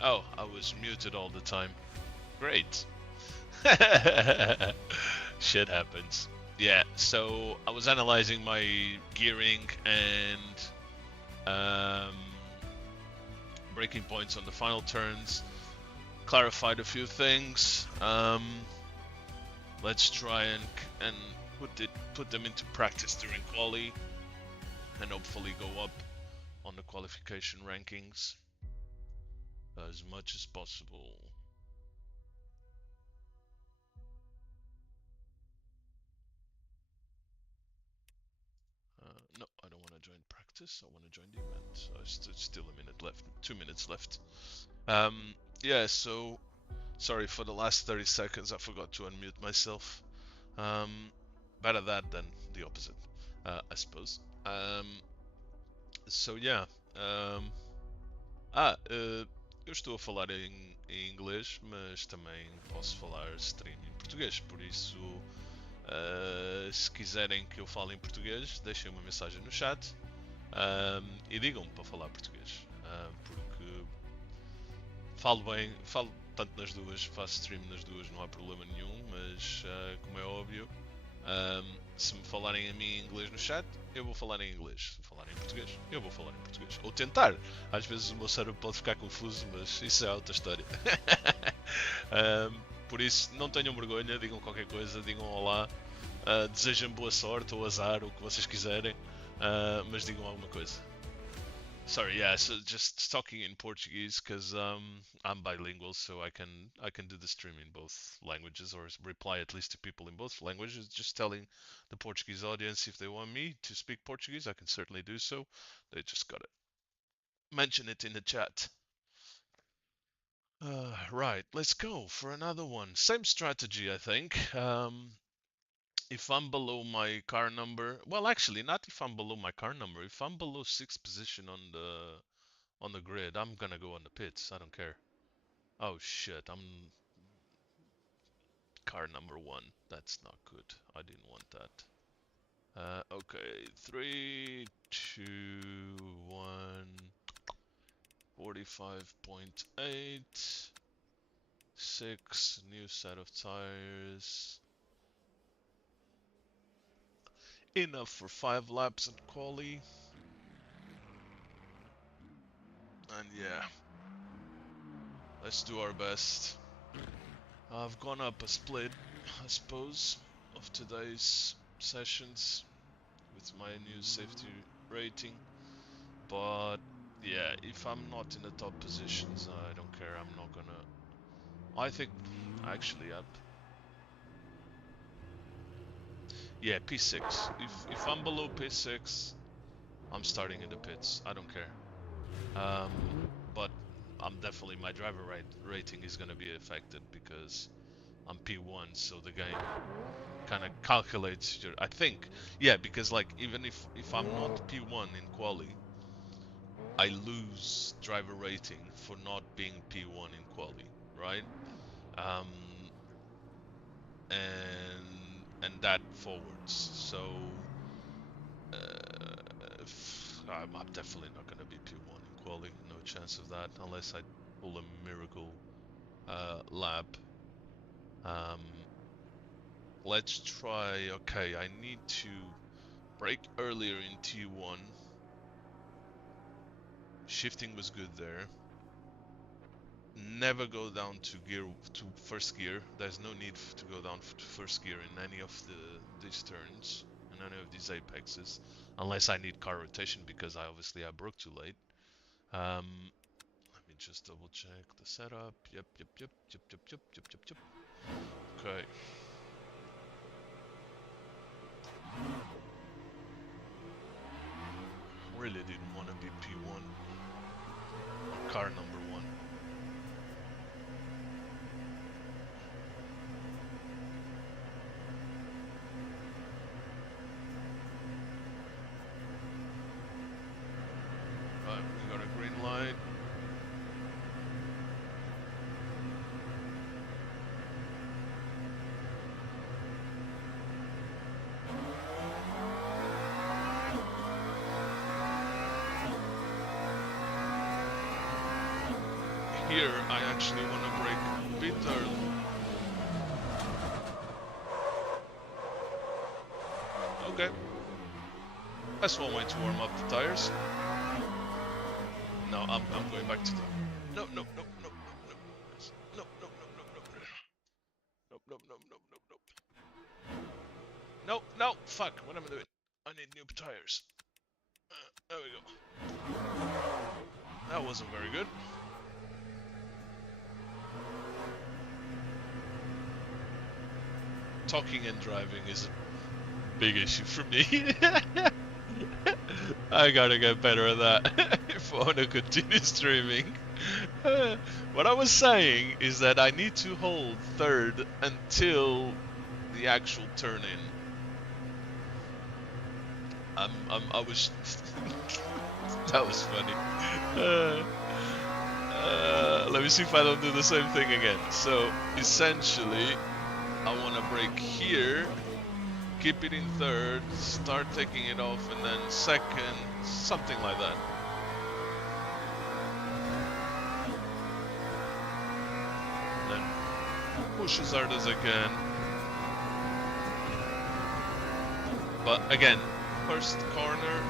Oh, I was muted all the time. Great. Shit happens. Yeah, so I was analyzing my gearing and braking points on the final turns. Clarified a few things. Let's try and put them into practice during quali, and hopefully go up on the qualification rankings as much as possible. No, I don't want to join practice. I want to join the event. So it's still a minute left. 2 minutes left. Yeah. So sorry for the last 30 seconds. I forgot to unmute myself. Better that than the opposite, I suppose. So yeah. Eu estou a falar em inglês, mas também posso falar stream em português. Por isso, se quiserem que eu fale em português, deixem uma mensagem no chat e digam-me para falar português. Porque falo bem, falo tanto nas duas, faço stream nas duas, não há problema nenhum, mas como é óbvio, se me falarem a mim em inglês no chat, eu vou falar em inglês. Se falarem em português, eu vou falar em português. Ou tentar. Às vezes o meu cérebro pode ficar confuso, mas isso é outra história. Por isso, não tenham vergonha, digam qualquer coisa, digam olá, desejem boa sorte ou azar, o que vocês quiserem, mas digam alguma coisa. Sorry, yeah, so just talking in Portuguese because I'm bilingual, so I can do the stream in both languages or reply at least to people in both languages. Just telling the Portuguese audience if they want me to speak Portuguese, I can certainly do so. They just gotta mention it in the chat. Right, let's go for another one. Same strategy, I think. If I'm below my car number, well, actually, not if I'm below my car number. If I'm below 6th position on the grid, I'm gonna go on the pits. I don't care. Oh shit, I'm car number 1. That's not good. I didn't want that. Okay, 3, 2, 1. 45.8. 6. New set of tires. Enough for 5 laps at quali. And yeah, let's do our best. I've gone up a split, I suppose, of today's sessions with my new safety rating. But yeah, if I'm not in the top positions, I don't care. I'm not gonna. I think actually up. Yeah, P6. If I'm below P6, I'm starting in the pits. I don't care. But I'm definitely my driver rating is gonna be affected because I'm P1, so the game kind of calculates your. I think, yeah, because like even if I'm not P1 in quali, I lose driver rating for not being P1 in quali, right? Um, and that forwards. So I'm definitely not going to be P1 in quali. No chance of that unless I pull a miracle lap. Let's try. Okay, I need to brake earlier in T1. Shifting was good there. Never go down to first gear. There's no need to go down to first gear in any of these turns, in any of these apexes, unless I need car rotation because I broke too late. Let me just double check the setup. Yep. Okay. Really didn't want to be P1 or car number 1. Right, we got a green light. here I actually want to brake a bit early. Okay. That's one way to warm up the tires. No, I'm going back to the... No. No, fuck, what am I doing? I need new tires. There we go. That wasn't very good. Talking and driving is a big issue for me. I gotta get better at that if I want to continue streaming. What I was saying is that I need to hold third until the actual turn in. I was... that was funny. Let me see if I don't do the same thing again. So, essentially, I want to brake here, keep it in third, start taking it off, and then second, something like that. And then push as hard as I can. But again, first corner,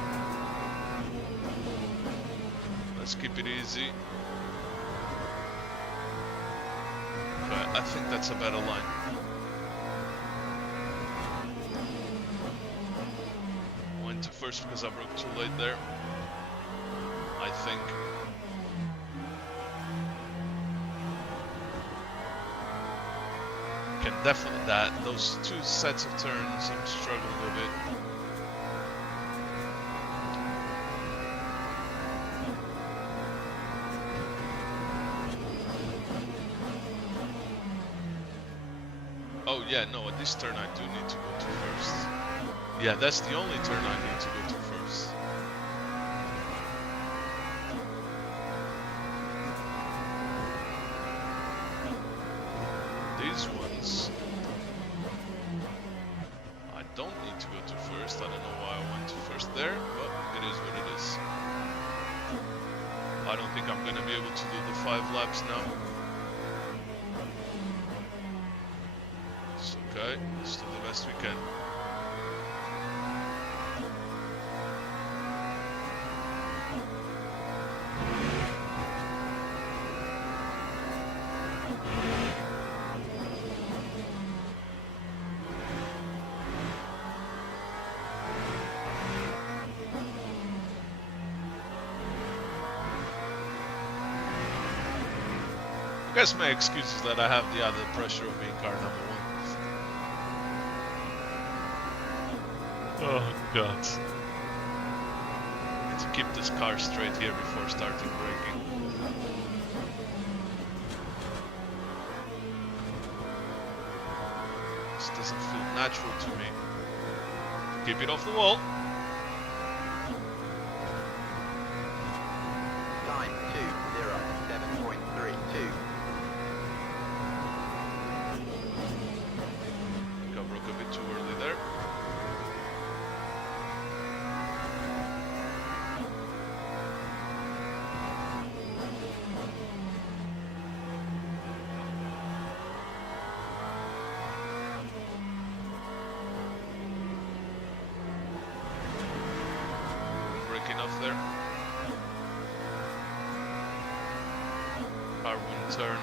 let's keep it easy. Okay, I think that's a better line. Went to first because I broke too late there, I think. Can definitely those two sets of turns I'm struggling a bit. Oh yeah, no, at this turn I do need to go to first. Yeah, that's the only turn I need to go to first. These ones, I don't need to go to first. I don't know why I went to first there, but it is what it is. I don't think I'm gonna be able to do the 5 laps now. It's okay, let's do the best we can. I guess my excuse is that I have the other pressure of being car number 1. Oh god. I need to keep this car straight here before starting braking. This doesn't feel natural to me. Keep it off the wall. Time 2:07.32. Broke a bit too early there. Breaking off there. Car wouldn't turn.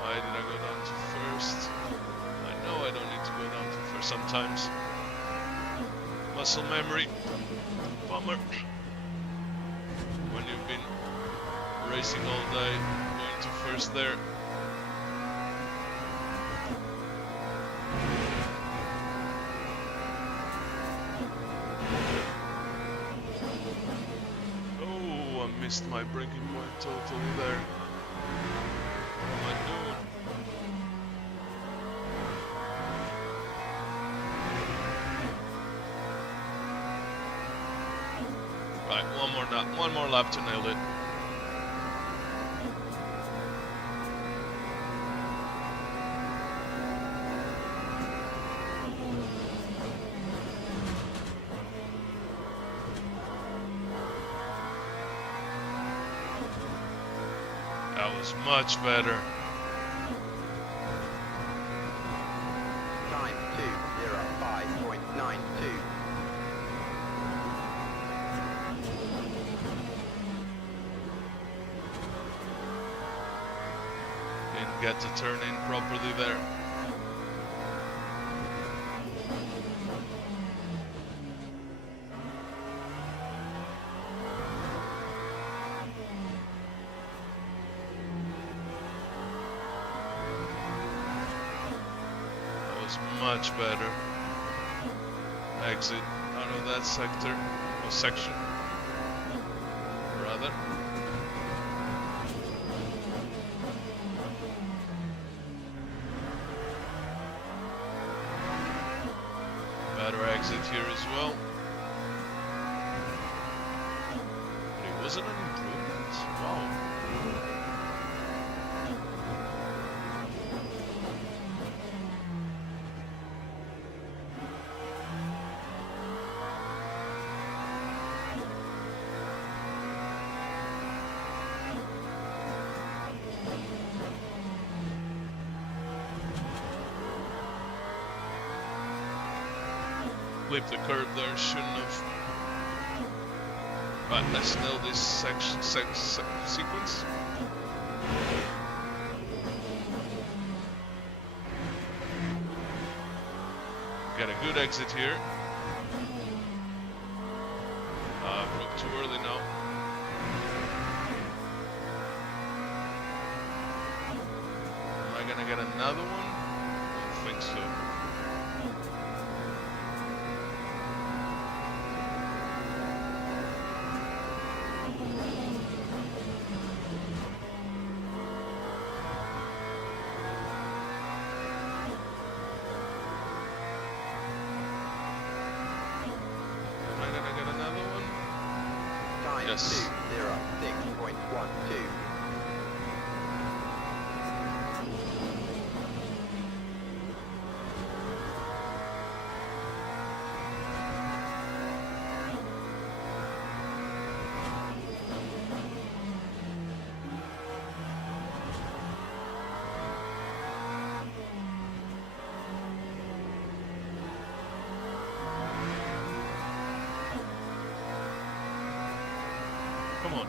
Why did I go down to first? I know I don't need to go down to first sometimes. Muscle memory. Bummer. When you've been racing all day, going to first there. Oh, I missed my braking point totally there. am I doing? Right, one more lap to nail it. That was much better. Time 2:05.92. Didn't get to turn in properly there. Much better. Exit out of that sector, or section, rather. Better exit here as well. But it wasn't an improvement? Wow. Flip the curb there, shouldn't have. Right, let's nail this sequence. Get a good exit here. Broke too early now. Am I gonna get another one? I don't think so. Yes. 2:06.12. Come on.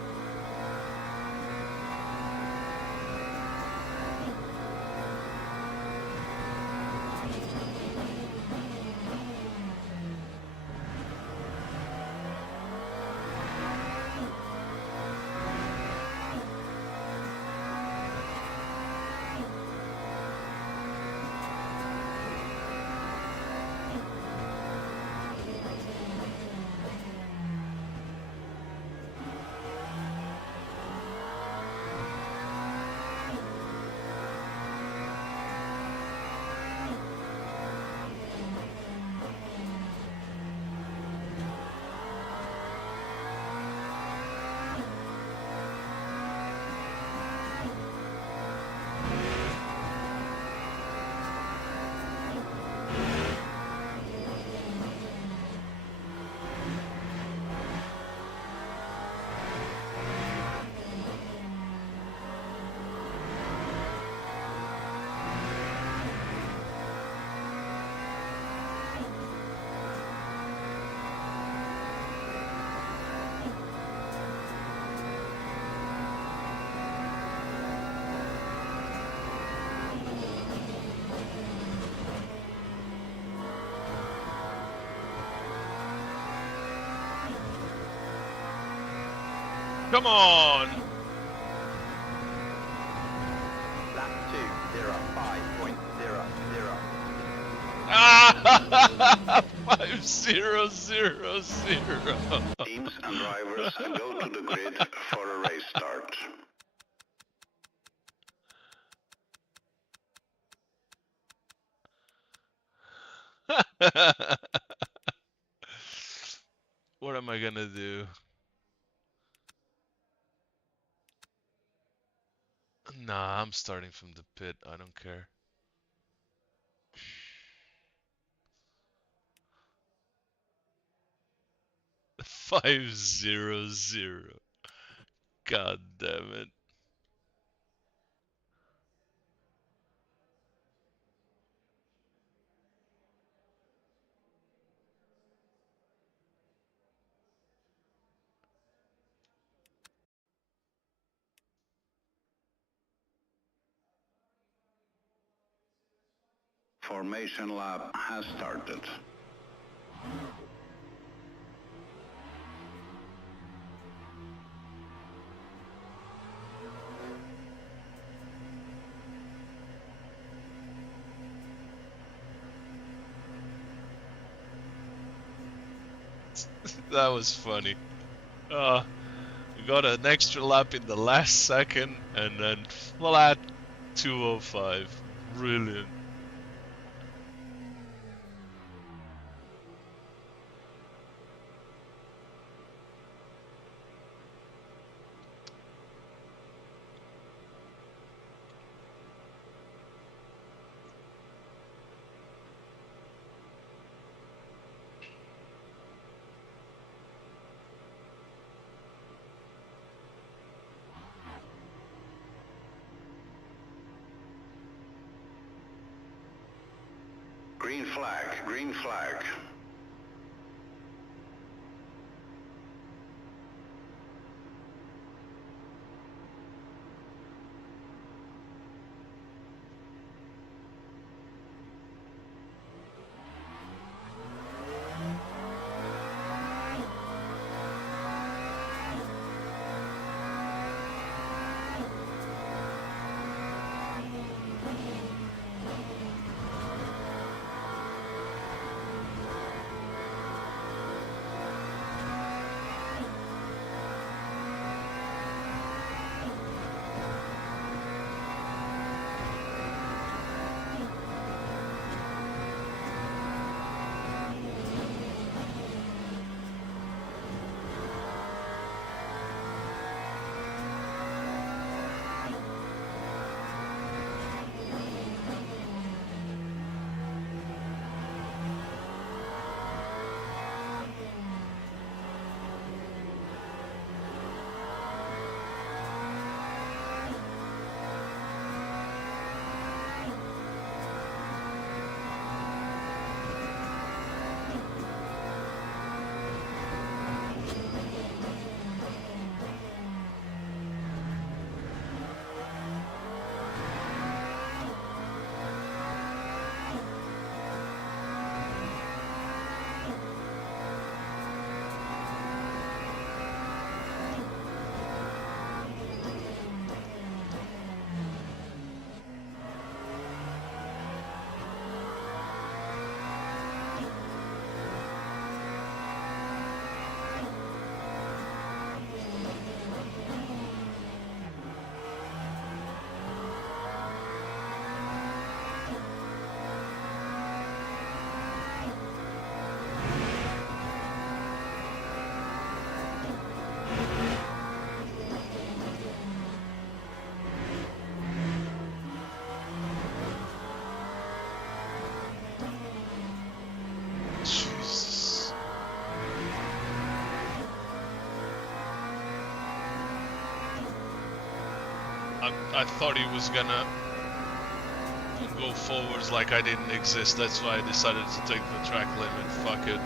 Come on! Lap 2:05.00. Ah! 5000. Teams and drivers go to the grid for a race start. What am I gonna do? Nah, I'm starting from the pit. I don't care. 500. God damn it. Formation lap has started. That was funny. We got an extra lap in the last second and then flat 205. Brilliant. Green flag, green flag. Jesus. I thought he was gonna go forwards like I didn't exist. That's why I decided to take the track limit. Fuck it.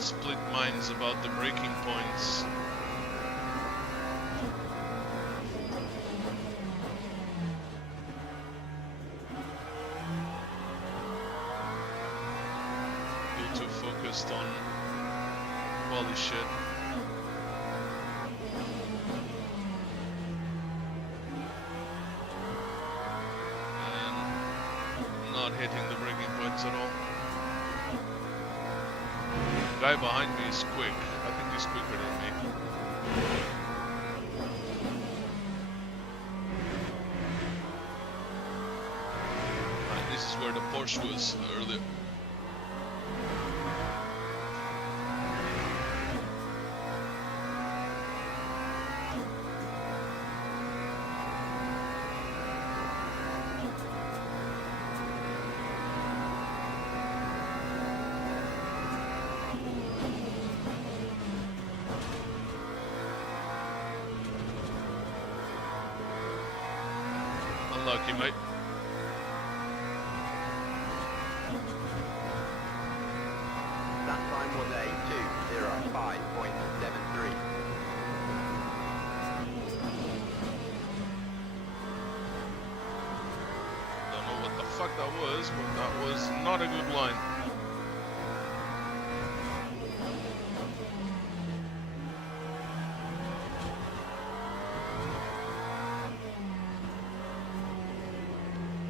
split minds about the braking points. You're too focused on quali shit. And not hitting the braking points at all. The guy behind me is quick. I think he's quicker than me. Right, this is where the Porsche was earlier. Unlucky, mate. That time was a 2:05.73. Don't know what the fuck that was, but that was not a good line.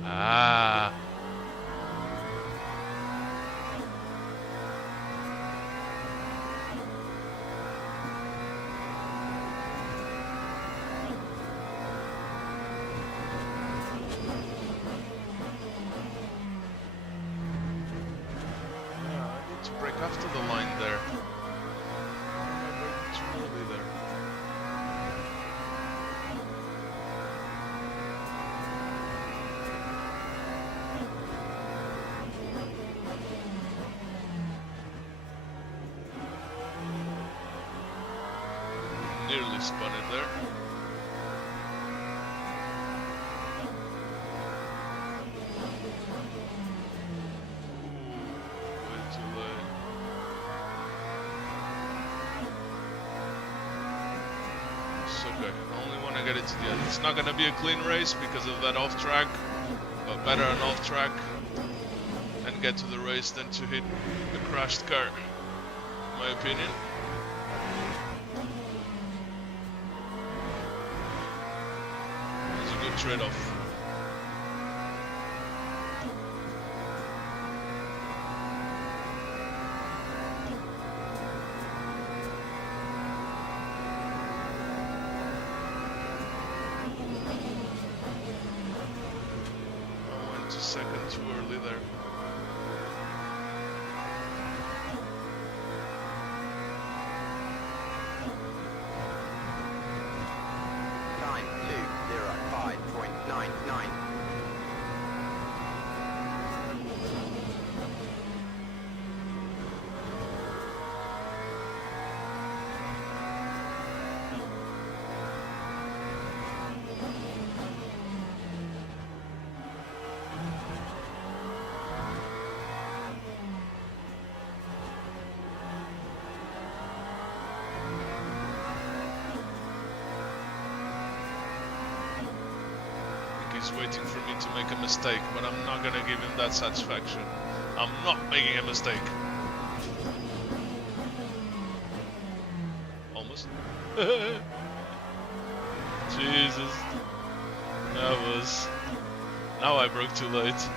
Ah. I need to break after the line there. I break too early there. Nearly spun it there. Ooh, way too late. It's okay. I only want to get it to the end. It's not going to be a clean race because of that off track, but better an off track and get to the race than to hit a crashed car, in my opinion. Trade-off. I went to second too early there. Time 2:05.99. He's waiting for me to make a mistake, but I'm not gonna give him that satisfaction. I'm not making a mistake. Almost. Jesus. That was... Now I broke too late.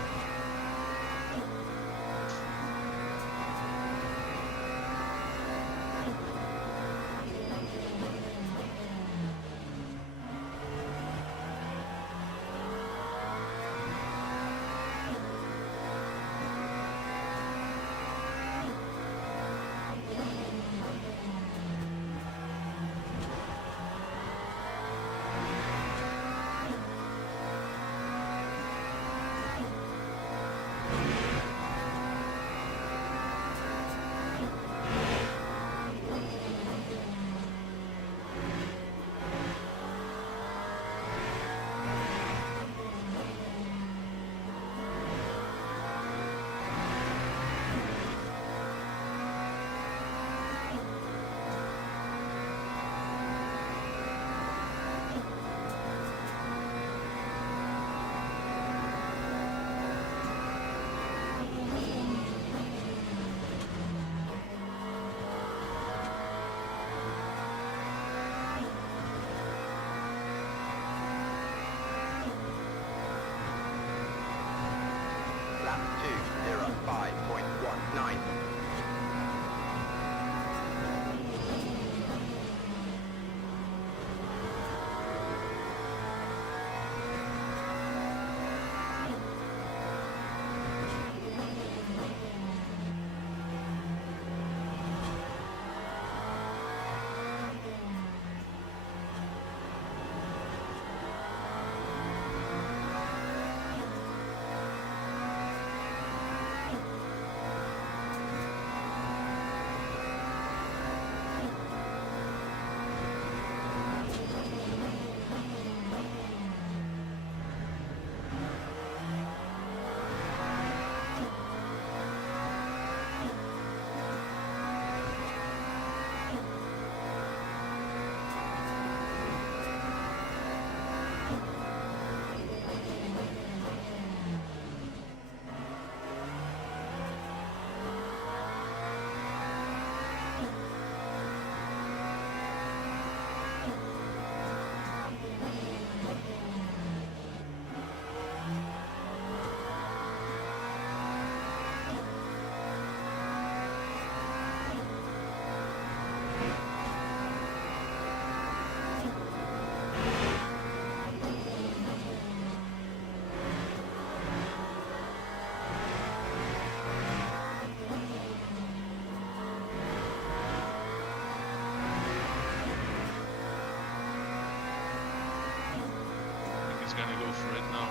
for it now.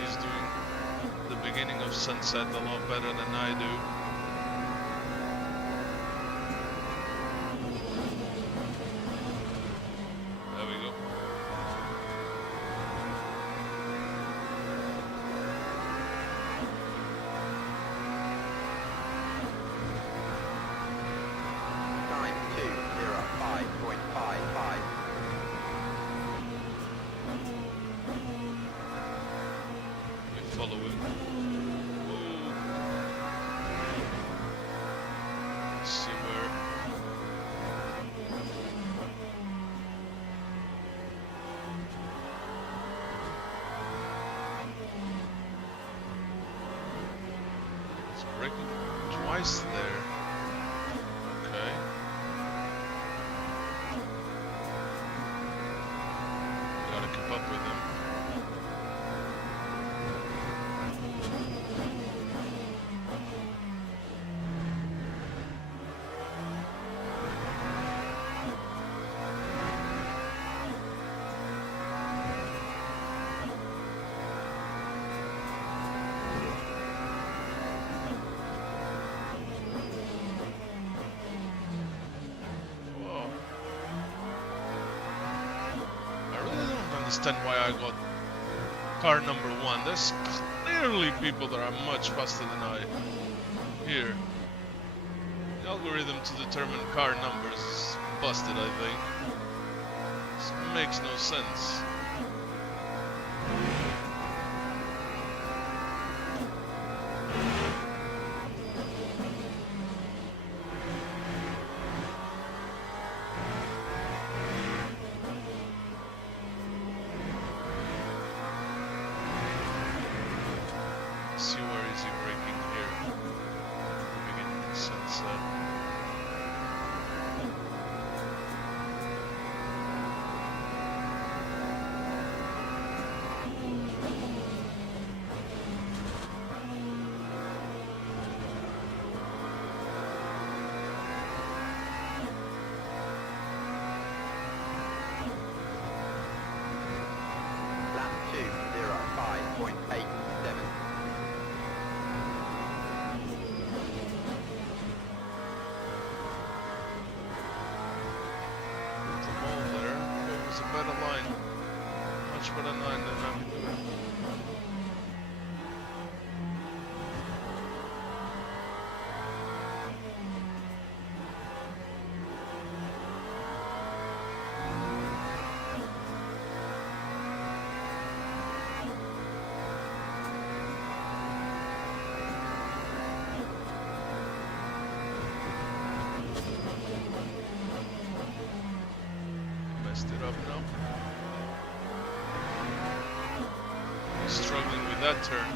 He's doing the beginning of sunset a lot better than I do. There we go. Time 2:05.55. We follow him. Ooh. Let's see where. It's braking twice there. Okay. Gotta keep up with him. Whoa. I really don't understand why I got car number 1. There's clearly people that are much faster than I here. The algorithm to determine car numbers is busted, I think. This makes no sense. See where is he braking here? The beginning of sunset. Lap 2:05.87. The hole there. It was a better line. Much better line than I'm doing. Messed it up now. Struggling with that turn.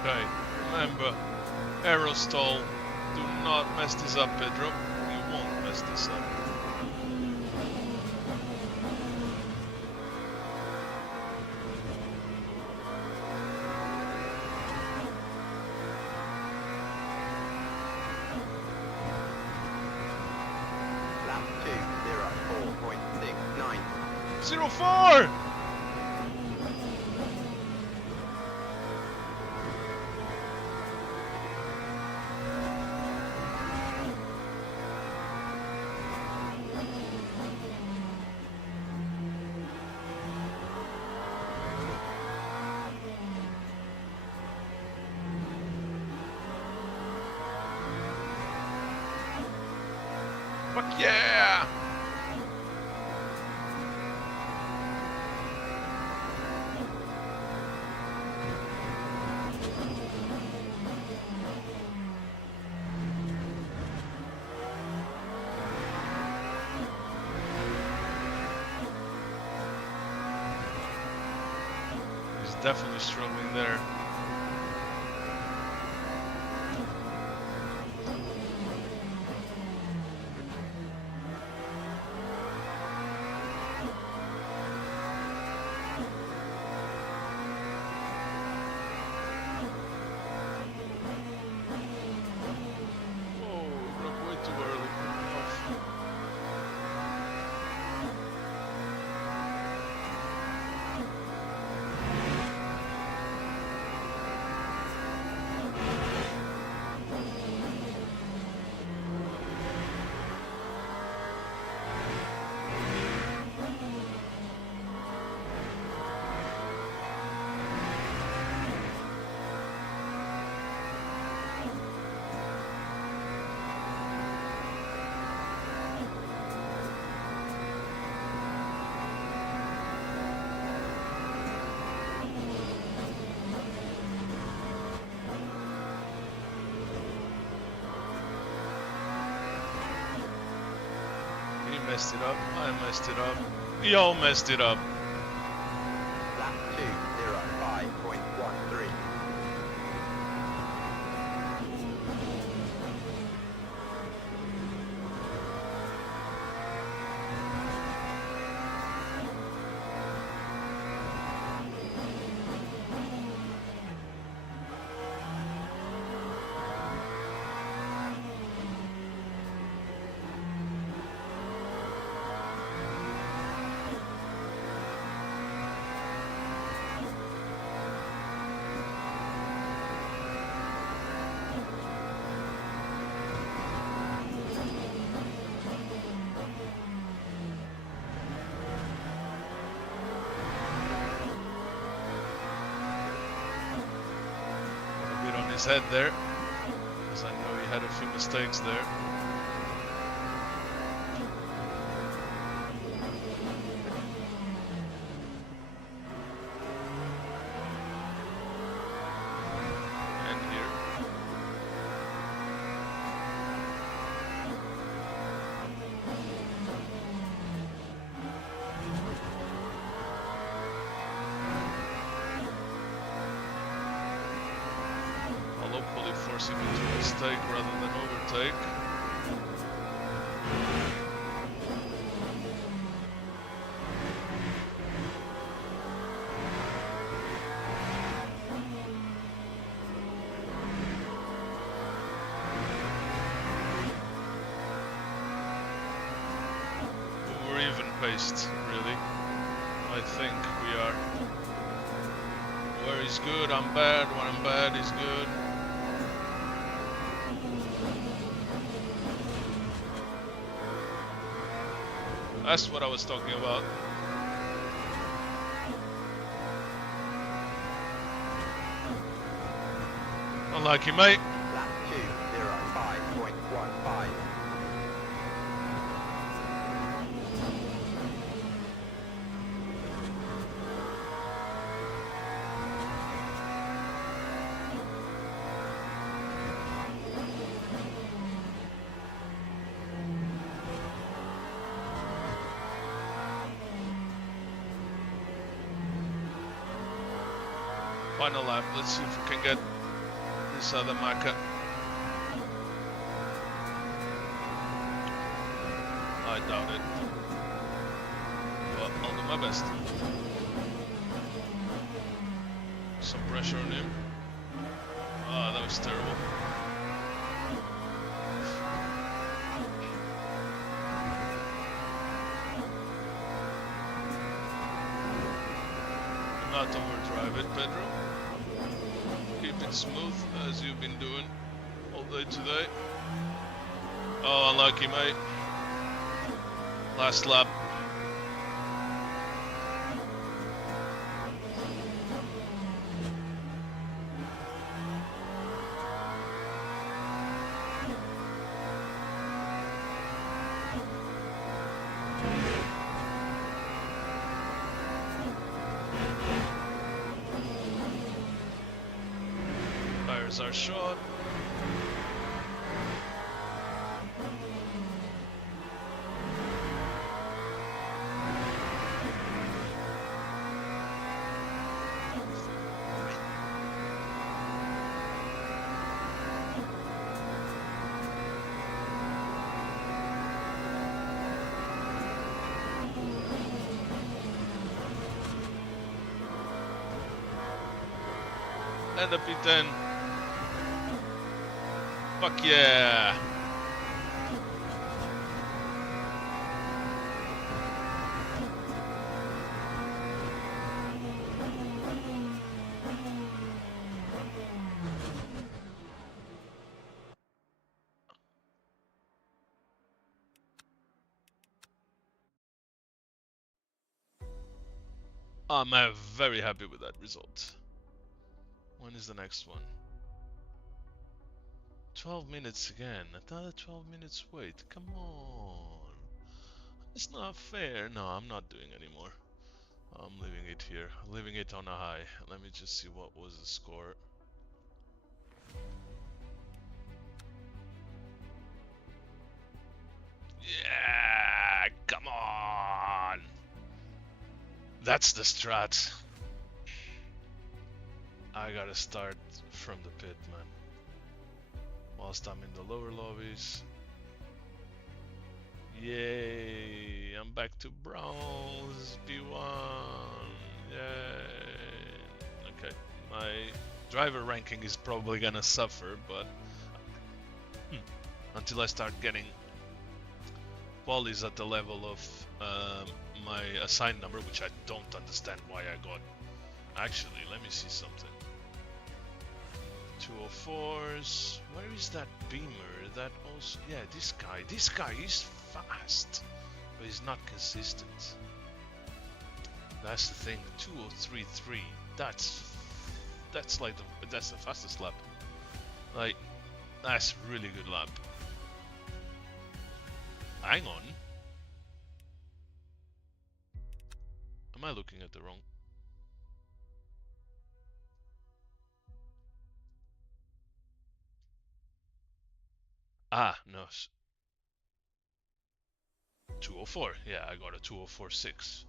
Okay, remember, aerostall. Do not mess this up, Pedro. You won't mess this up. Lap 2:04.69. 04! Fuck yeah! He's definitely struggling there. Messed it up, I messed it up, we all messed it up. Lap 2:05.13. His head there, because I know he had a few mistakes there. And here. Hopefully force him into a mistake rather than overtake. We're even paced, really. I think we are. Where he's good, I'm bad. When I'm bad, he's good. That's what I was talking about. Unlucky, mate. Lap 2:05.15. Final lap, let's see if we can get this other Maka. I doubt it. But I'll do my best. Some pressure on him. Ah, that was terrible. Not overdrive it, Pedro. Keep it smooth as you've been doing all day today. Oh, unlucky, mate. Last lap. There's our shot. And a P10. Fuck yeah! I'm very happy with that result. When is the next one? 12 minutes again. Another 12 minutes wait. Come on. It's not fair. No, I'm not doing anymore. I'm leaving it here. Leaving it on a high. Let me just see what was the score. Yeah, come on. That's the strat. I gotta start from the pit, man. Whilst I'm in the lower lobbies. Yay, I'm back to bronze, B1. Yay. Okay, my driver ranking is probably gonna suffer, but until I start getting qualities at the level of my assigned number, which I don't understand why I got. Actually, let me see something. 204s. Where is that Beamer? That also, yeah, this guy is fast, but he's not consistent. That's the thing. 2033. That's like that's the fastest lap. Like, that's really good lap. Hang on. Am I looking at the wrong? Ah, no. 204. Yeah, I got a 204.6.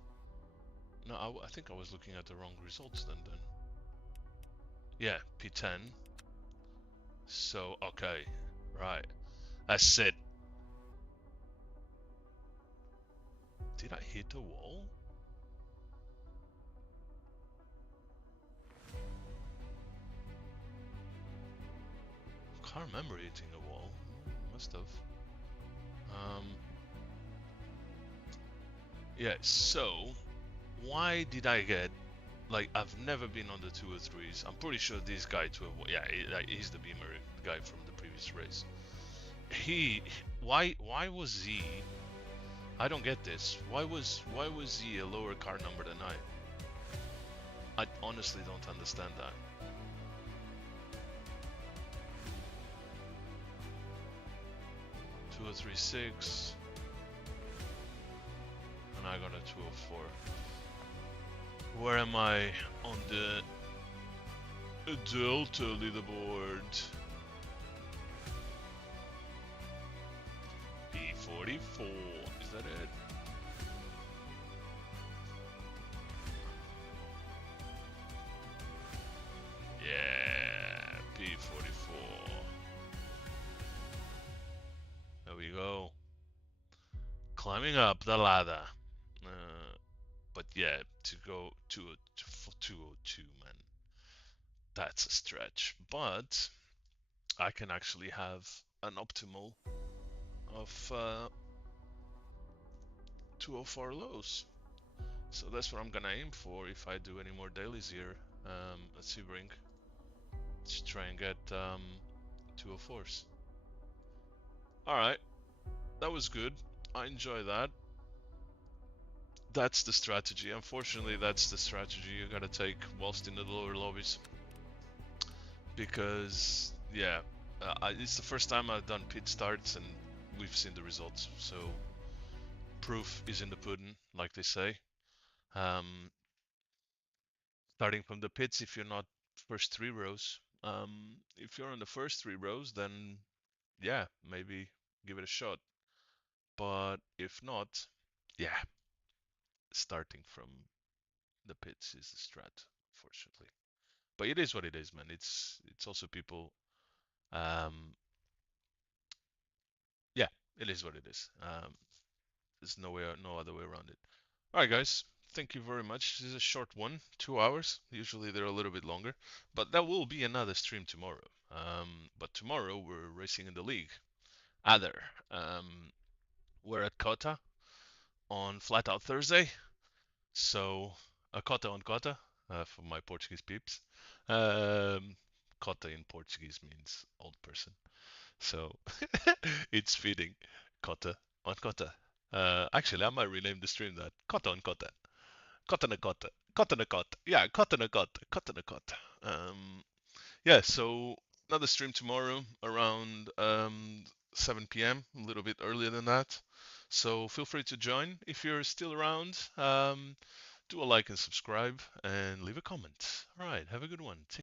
No, I think I was looking at the wrong results then. Yeah, P10. So, okay. Right. That's it. Did I hit a wall? Can't remember hitting a wall. Must have. Yeah, so why did I get, like, I've never been on the 203s. I'm pretty sure this guy yeah, he's the Beamer guy from the previous race. Why was he, I don't get this. Why was he a lower car number than I honestly don't understand that. Two 236, and I got a 204. Where am I on the Delta leaderboard? P44, is that it? Yeah, P44. There we go. Climbing up the ladder. But yeah, to go to 202, man, that's a stretch. But I can actually have an optimal of 204 lows. So that's what I'm gonna aim for if I do any more dailies here at Sebring. Let's try and get 204s. Alright, that was good. I enjoy that. That's the strategy. Unfortunately, that's the strategy you gotta take whilst in the lower lobbies. Because, yeah, it's the first time I've done pit starts and we've seen the results. So, proof is in the pudding, like they say. Starting from the pits, if you're not first 3 rows, If you're on the first 3 rows, then yeah, maybe give it a shot. But if not, yeah, starting from the pits is the strat, unfortunately. But it is what it is, man. It's also people. Um, yeah, it is what it is. There's no other way around it. All right, guys. Thank you very much. This is a short one, 2 hours. Usually they're a little bit longer, but that will be another stream tomorrow. But tomorrow we're racing in the league. Other. We're at Cota on Flat Out Thursday. So, a Cota on Cota for my Portuguese peeps. Cota in Portuguese means old person. So, it's fitting. Cota on Cota. Actually, I might rename the stream that Cota on Cota. Cota na Cota. Cota na Cota. Yeah, Cota na Cota. Cota na Cota. Yeah, so another stream tomorrow around 7 p.m., a little bit earlier than that. So feel free to join if you're still around. Do a like and subscribe and leave a comment. All right, have a good one.